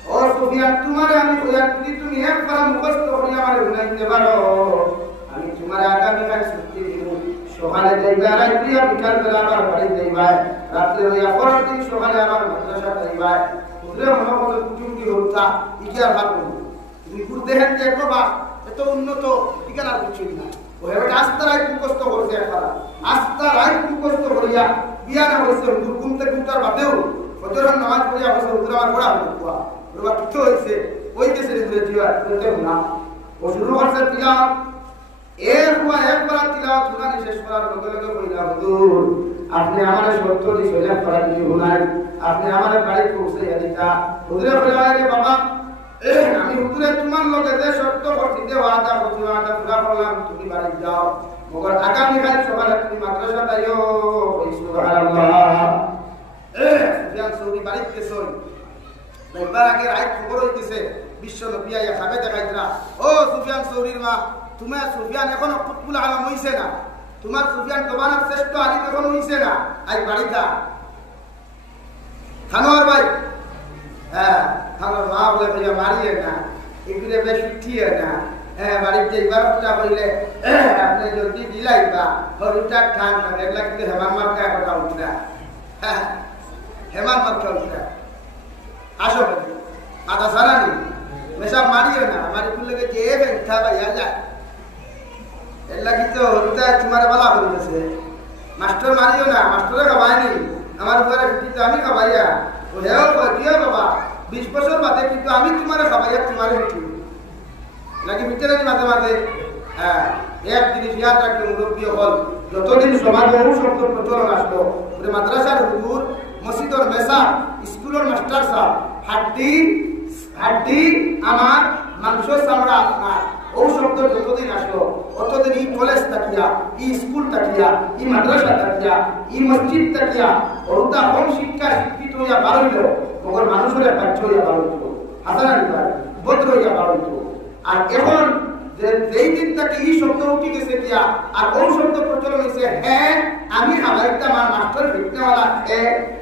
ও সুফিয়ান তোমারে আমি কইয়া তুমি একবার মুখস্থ করিয়া আমারে উনাইতে পারো আমি তোমার আগামী কাল ছুটি দিব সকালে যাইবা রাত্রি বিকাল বেলা আবার বাড়ি যাইবা রাত্রে হইয়া পরের দিন সকালে আবার মাদ্রাসা যাইবা হুজুরে মনে করে কুটুমটি হত্যা ইকিয়া ভাবো তুমি গুরু দেখেন যে বাবা এত উন্নত ইকার আর কিছু না ওই আস্তারাই মুখস্থ করছে একবার আস্তারাই মুখস্থ করিয়া বিয়ানা হইছে হুজুর ঘুমতে ঘুমতার বাদেও ফজরের নামাজ পড়িয়া হইছে হুজুর আমার পড়া হইতো ওরা কিছু হইছে ওই দেশে হুজুর জিয়া করতে না ও শুরু করছে তিলাওয়াত একবার তিলাওয়াত শুনানি শেষ করার লগে লগে কইলা হুজুর আপনি আমারে সত্য দিছ এক পড়া দিই হুনাই আপনি আমারে বাড়ি পৌঁছাইয়া দিতা হুজুরে কইলা রে বাবা আমি হুজুরে তোমার লগে যে সত্য করতে ওয়াদা করছি ওয়াদা পুরা করলাম তুমি বাড়ি যাও মগর আগামী কাল সকালে তুমি মাদ্রাসা যাইও সুবহানাল্লাহ সুফিয়ান সৌরি বাড়িতে গেছই একবার আগে রাত খবর হইতেছে বিশ্ব নবী আইয়া খাবে দেখাইতরা ও সুফিয়ান সৌরির মা তোমার সুফিয়ান এখনো কুতুবুল আলম হইছে না তোমার সুফিয়ান জবানের শ্রেষ্ঠ আলিম এখনো হইছে না আই বাড়িটা খানোয়ার ভাই হ্যাঁ খানোয়ার মা বলে ভাইয়া মারিয়ে না এগুলো বেশ উঠিয়ে না হ্যাঁ বাড়ির যে বারোটা হইলে আপনি যদি দিলাইবা হরুটা ঠান না এগুলা কিন্তু হেমান মার্কা কথা উঠরা হ্যাঁ হেমান মার্কা উঠরা আসো মাথা সারানি মেশা মারিও না মারি খুললে যে বেঁধা ভাইয়া যায় এর লাগি তো হরুটা তোমার বালা হয়ে গেছে মাস্টার মারিও না মাস্টারে খাবায়নি আমার ঘরে কিন্তু আমি খাবাইয়া ও হেও কিয় বাবা 20 বছর বাদে কিন্তু আমি তোমার খাবাইয়া তোমার উঠি নাকি ভিতরে মাঝে মাঝে হ্যাঁ এক জিনিস ইয়াদ রাখতে মুরব্বী হল যতদিন সমাজে শব্দ প্রচলন আসলো মাদ্রাসার হুজুর মসজিদের মেসা স্কুলের মাস্টার সাহেব হাড্ডি আমার মাংস চামড়া আপনার ও শব্দ যতদিন আসলো অতদিন ই কলেজ তাকিয়া ই স্কুল তাকিয়া ই মাদ্রাসা তাকিয়া ই মসজিদ তাকিয়া ওটা কম শিক্ষা শিক্ষিত হইয়া বাড়িল তখন মানুষের বাচ্চা হইয়া বাড়িত হাসান আলী ভাই ভদ্র হইয়া বাড়িত আর এখন যেই দিন তাকে ই শব্দ উঠে গেছে কিয়া আর ও শব্দ প্রচলন হয়েছে হ্যাঁ আমি আলাইটা আমার মাস্টার ভিত্তিওয়ালা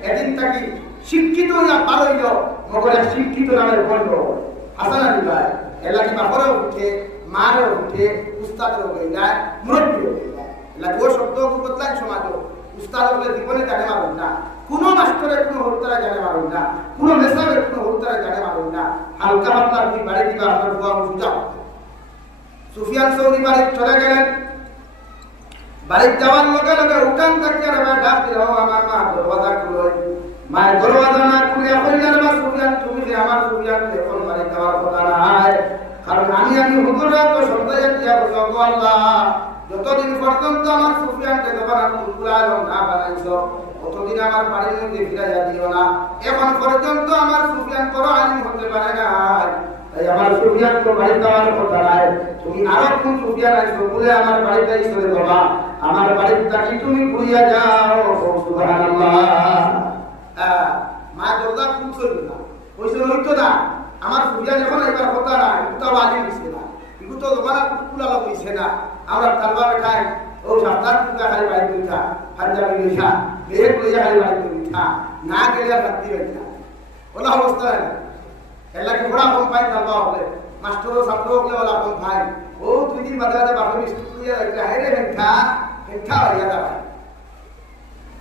এদিন তাকে শিক্ষিত হইয়া বাড়িল মগরে শিক্ষিত নামের বন্ধ হাসান আলী ভাই এলাকি বাপরে উঠে মারে উঠে উস্তাদের হয়ে যায় মুরব্বী হয়ে যায় লাগে ও শব্দ বদলাই সমাজ উস্তাদ বলে জীবনে জানে মারুন না কোনো মাস্টারের কোনো হরতারা জানে মারুন না কোনো মেসাবের কোনো হরতারা জানে মারুন না হালকা পাতলা আপনি বাড়ি দিবা আপনার বুয়া বুঝা সুফিয়ান সৌরি বাড়ি চলে গেলেন বাড়ি যাওয়ার লগে লগে উঠান থেকে ডাক দিল আমার মা দরওয়াজা খুলো মায়ের দরওয়াজা না খুলে কইলেন আমার সুফিয়ান তুমি যে আমার সুফিয়ান এখন বাড়ি যাওয়ার কথা নাই কারণ আমি হুজুরা তো সন্তান দিয়া বলবো আল্লাহ যতদিন পর্যন্ত আমার সুফিয়ানকে যখন আমি কুলাল না বানাইছো ততদিন আমার বাড়ির মধ্যে ফিরাইয়া দিও না এখন পর্যন্ত আমার সুফিয়ান বড় আলিম হতে পারে না তাই আমার সুফিয়ান তো বাড়ি যাওয়ার কথা নাই তুমি আরো কোন সুফিয়ান আইছো বলে আমার বাড়িটাই চলে যাবা আমার বাড়িটা কি তুমি ঘুরিয়া যাও সুবহানাল্লাহ মা দরজা খুলছো না কইছো হইতো না আমার সুফিয়ান এখন এবার কথা নাই কোথাও আলিম দিছে না কিন্তু তো তোমার কুলালা কইছে না আমরা তালবা বেঠাই ও সাবধান কুলা খালি বাড়ি দিতা পাঞ্জাবি লিখা বেগ লইয়া খালি বাড়ি দিতা না গেলে রাত্রি বেঠা ওলা অবস্থা এলা কি বড় কম পাই তালবা হলে মাস্টার ছাত্র হলে ওলা কম পাই ও দুই দিন বাদে বাপে স্কুলে রাখলে হাইরে হেঠা হইয়া যাবে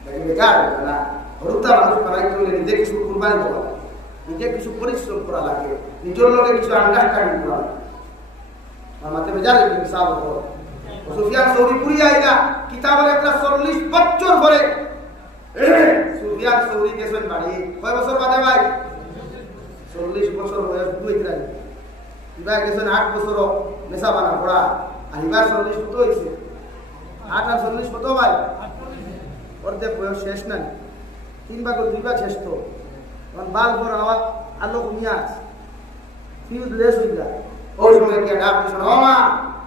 লাগি বেকার না হরুতা মানুষ পালাই কইলে নিজে কিছু কুরবানি দেওয়া নিজে কিছু পরিশ্রম করা লাগে নিজের লগে কিছু আন্ডারস্ট্যান্ডিং করা লাগে আমাতে বেজার হিসাব করো সুফিয়ান সৌরি পুরি আইলা কিতাবের একটা 40 বছর পরে সুফিয়ান সৌরি গেছেন বাড়ি কয় বছর বাদে ভাই 40 বছর বয়স দুই রাই ইবা গেছেন 8 বছর মেসা বানা পড়া আর ইবা 40 কত হইছে 8 আর 40 কত ভাই অর্ধেক বয়স শেষ না 3 ভাগ 2 ভাগ শেষ তো তখন বাল পর আওয়াজ আলো কমিয়া ফিউজ লেস হই যায় ওই সময় কি ডাক দিছ ও মা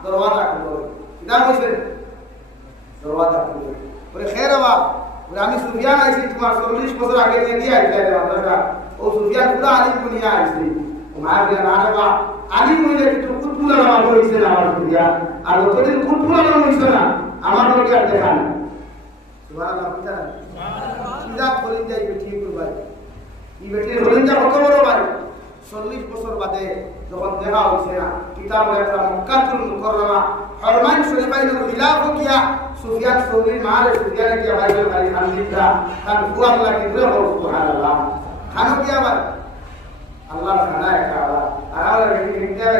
দরওয়াজা খুলো কিনা কইছে দরওয়াজা খুলো বলে খের বাবা বলে আমি সুফিয়ান আইছি তোমার 40 বছর আগে নিয়ে দিয়ে আইছি আপনারা ও সুফিয়ান পুরা আলিম নিয়ে আইছি তোমার দিয়া না বাবা আলিম হইলে একটু কুতুলা নাম হইছে না আমার সুফিয়ান আর যতদিন কুতুলা নাম হইছে না আমার লোকে আর দেখান সুবহানাল্লাহ কিতা কিতাব বলেন যাই বেটি ভাই এই বেটি বলেন যা কত বড় ভাই 40 বছর বাদে যখন দেখা হইছে না কিতাবের একটা মক্কাতুল মুকাররমা হরমাইন শরীফাইনের খিলাফ কিয়া সুফিয়ান সৌরির মারে সুফিয়ান কি ভাইবেল খালি খান লিখা খান ফুয়া আল্লাহ কি দূর হও সুবহানাল্লাহ খানো কি আবার আল্লাহ খানা একটা আর ইন্ডিয়া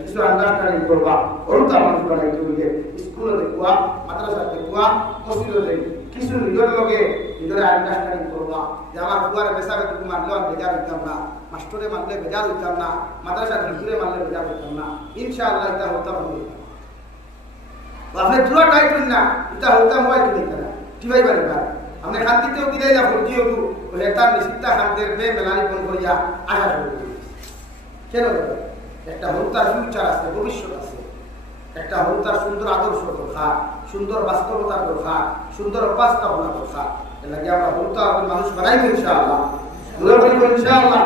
কিছু আন্ডারস্ট্যান্ডিং করবা ওরটা মানুষ বানাই তুইলে স্কুলে দেখবা মাদ্রাসা দেখবা মসজিদে দেখবা কিছু নিজের লগে নিজের আন্ডারস্ট্যান্ডিং করবা যে আমার ফুয়ারে বেসাবে তুমি মারলে আর বেজার হইতাম না মাস্টরে মারলে বেজার হইতাম না মাদ্রাসা টিচরে মারলে বেজার হইতাম না ইনশাআল্লাহ এটা হতাম হবে আপনি পুরো টাইট হইন না এটা হতাম হয় কি না টিভাই পারে না আপনি শান্তিতেও বিদায় যা ভর্তি হবো বলে তার নিশ্চিতা শান্তির বে মেলানি ফোন করিয়া আশা করি কেন একটা হত্যার ফিউচার আছে ভবিষ্যৎ আছে একটা হত্যার সুন্দর আদর্শ দরকার সুন্দর বাস্তবতার দরকার সুন্দর বাস্তবতা দরকার এলাকি আমরা হত্যা মানুষ বানাইব ইনশাআল্লাহ দূরে বলিব ইনশাআল্লাহ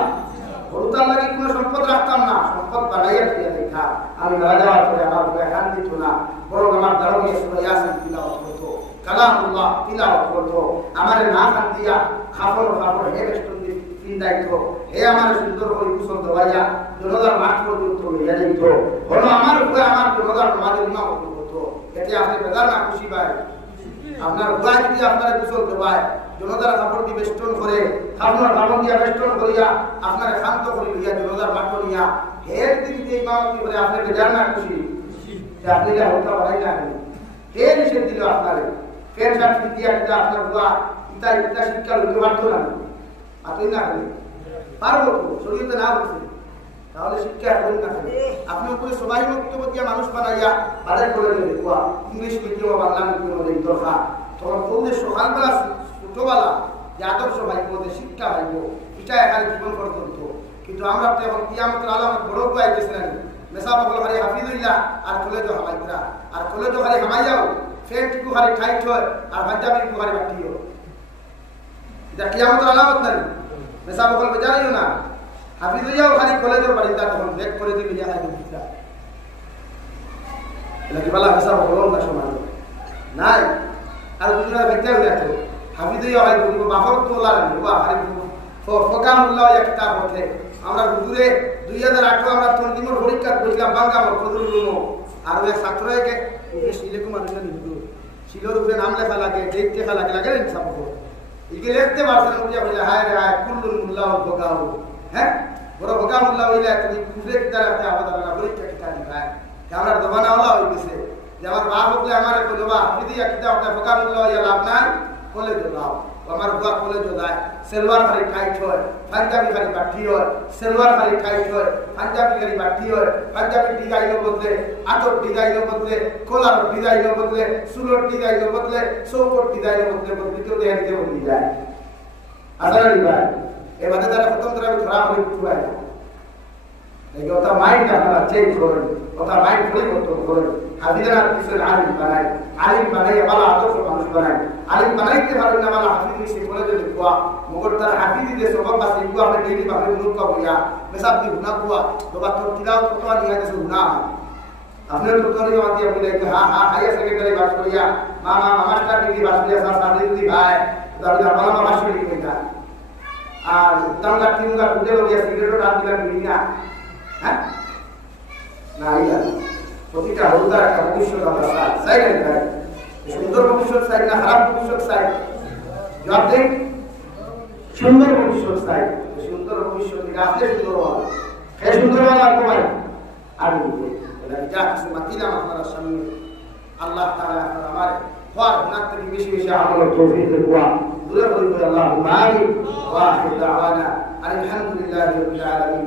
হত্যার লাগি কোনো সম্পদ রাখতাম না সম্পদ বানাইয়া দিয়া দেখা আমি মারা যাওয়ার পরে আমার বুকে হাত দিত না বরং আমার দারুণে সুরা ইয়াসিন তিলাওয়াত করতো কালামুল্লাহ তিলাওয়াত করতো আমারে না খান দিয়া খাফর হে বেষ্টন দায়িত্ব হে আমার সুন্দর করে কুশল দেওয়াইয়া জনতার মাঠ পর্যন্ত লইয়া যাইত হলো আমার উপরে আমার জনতার সমাজের ইমাম করতো এতে আপনি বেদার না খুশি পায় আপনার উপায় যদি আপনার কুশল দেওয়ায় জনতার কাপড় দিয়ে বেষ্টন করে আপনার কাপড় দিয়া বেষ্টন করিয়া আপনার শান্ত করে লইয়া জনতার মাঠ নিয়া হের দিন যে ইমামতি করে আপনি বেদার না খুশি যে আপনি যা হত্যা বাড়াই না কে নিষেধ দিল আপনারে কে শান্তি দিয়া দিলে আপনার বুয়া ইটা শিক্ষা লইতে পারতো না আপনি না করেন পারবো শরীয়তে না বলছে তাহলে শিক্ষা করেন না আপনি উপরে সবাই বক্তব্য দিয়া মানুষ বানাইয়া বাজার করে দেবে ইংলিশ মিডিয়াম বাংলা মিডিয়াম দরকার তখন বললে সকালবেলা ছোটবেলা যে আদর্শ ভাইব যে শিক্ষা ভাইব এটা এখানে জীবন পর্যন্ত কিন্তু আমরা তো এখন কিয়ামতের আলামত বড় পাইতেছি না মেসা বগল খালি হাফিজুল্লাহ আর কলেজ হামাইতরা আর কলেজ খালি হামাই যাও ফ্যানটুকু খালি টাইট হয় আর পাঞ্জাবিটুকু খালি বাটিও এটা কিয়ামতের আলামত নাই মেসা বগল বেজারিও না হাফিজুল্লাহ খালি কলেজের বাড়িটা তখন ব্রেক করে দিবি ইয়া খাই দিতা এটা কি বলা মেসা বগল না সমাজ নাই আর দুজনের ব্যক্তিও দেখো হাফিজুল্লাহ ভাই বলবো বাফর তোলা রাখবো বা খালি ফকামুল্লাহ একটা কিতাব হতে আমরা হুজুরে 2018 আমরা তন্দিমর পরীক্ষা কইলাম বাঙ্গামর ফজলুল আর ওই ছাত্রকে শিলেকুম আনলেন হুজুর শিলোর উপরে নাম লেখা লাগে ডেট লেখা লাগে লাগে ইনসাফ করো ইকে লিখতে পারছেন উঠিয়া বলে হায় রে হায় কুল্লুল মুল্লাহ বগাও হ্যাঁ বড় বগা মুল্লাহ হইলা তুমি কুফরে কিতাব রাখতে আবাদ না পরীক্ষা কিতাব দিবাই আমরা দবানা হলা হই গেছে যে আমার বাপ বলে আমারে কইলো বা হাফিজি কিতাব না বগা মুল্লাহ হইয়া লাভ নাই কলেজ যাও আমার বুয়া কলেজ যায় সেলওয়ার খালি টাইট হয় পাঞ্জাবি খালি বাটি হয় সেলওয়ার খালি টাইট হয় পাঞ্জাবি খালি বাটি হয় পাঞ্জাবি ডিজাইনের বদলে আতর ডিজাইনের বদলে কলার ডিজাইনের বদলে সুলোর ডিজাইনের বদলে চৌকট ডিজাইনের বদলে কেউ দেখা দিতে বদলে যায় আসার ভাই এবারে তারা প্রথম তারা খারাপ হয়ে উঠবে এই কথা মাইন্ড আপনারা চেঞ্জ করেন কথা মাইন্ড পরিবর্তন করেন হাফিজের কিছু আলিম বানাই ভালো আদর্শ মানুষ বানায় আলিম বানাইতে পারেন না ভালো হাফিজ সে কলেজে লিখুয়া মগর তার হাফিজ দিয়ে সব পাশে লিখুয়া আমরা ডেইলি ভাবে মুখ কাবুয়া মেসাব দি গুনাহ কুয়া তোবা তোর তিলাওয়াত কত নিয়া গেছে গুনাহ আপনার তো তোর জবাব দিয়ে বলে হ্যাঁ হ্যাঁ হাইয়ার সেকেন্ডারি পাস করিয়া মামা মাস্টার ডিগ্রি পাস করিয়া স্যার সাবজেক্ট ভাই তাহলে ভালো মামা শুনি কইতা আর তাঙ্গা তিনগা কুদে লগিয়া সিগারেট টান দিলা মিনা হ্যাঁ না ইয়া প্রতিটা হলদার একটা ভবিষ্যৎ আমরা চাই না সুন্দর ভবিষ্যৎ চাই না খারাপ ভবিষ্যৎ চাই জবাব দেন সুন্দর ভবিষ্যৎ চাই সুন্দর ভবিষ্যৎ রাখলে সুন্দর হওয়া এই সুন্দর হওয়া কমাই আর যা কিছু মাতিলাম আপনারা সামনে আল্লাহ তাআলা আমার হওয়ার গুনাহ থেকে বেশি বেশি আমলের তৌফিক দেওয়া দূরে করে আল্লাহ মাই ওয়া আখির দাওয়ানা আলহামদুলিল্লাহি রাব্বিল আলামিন।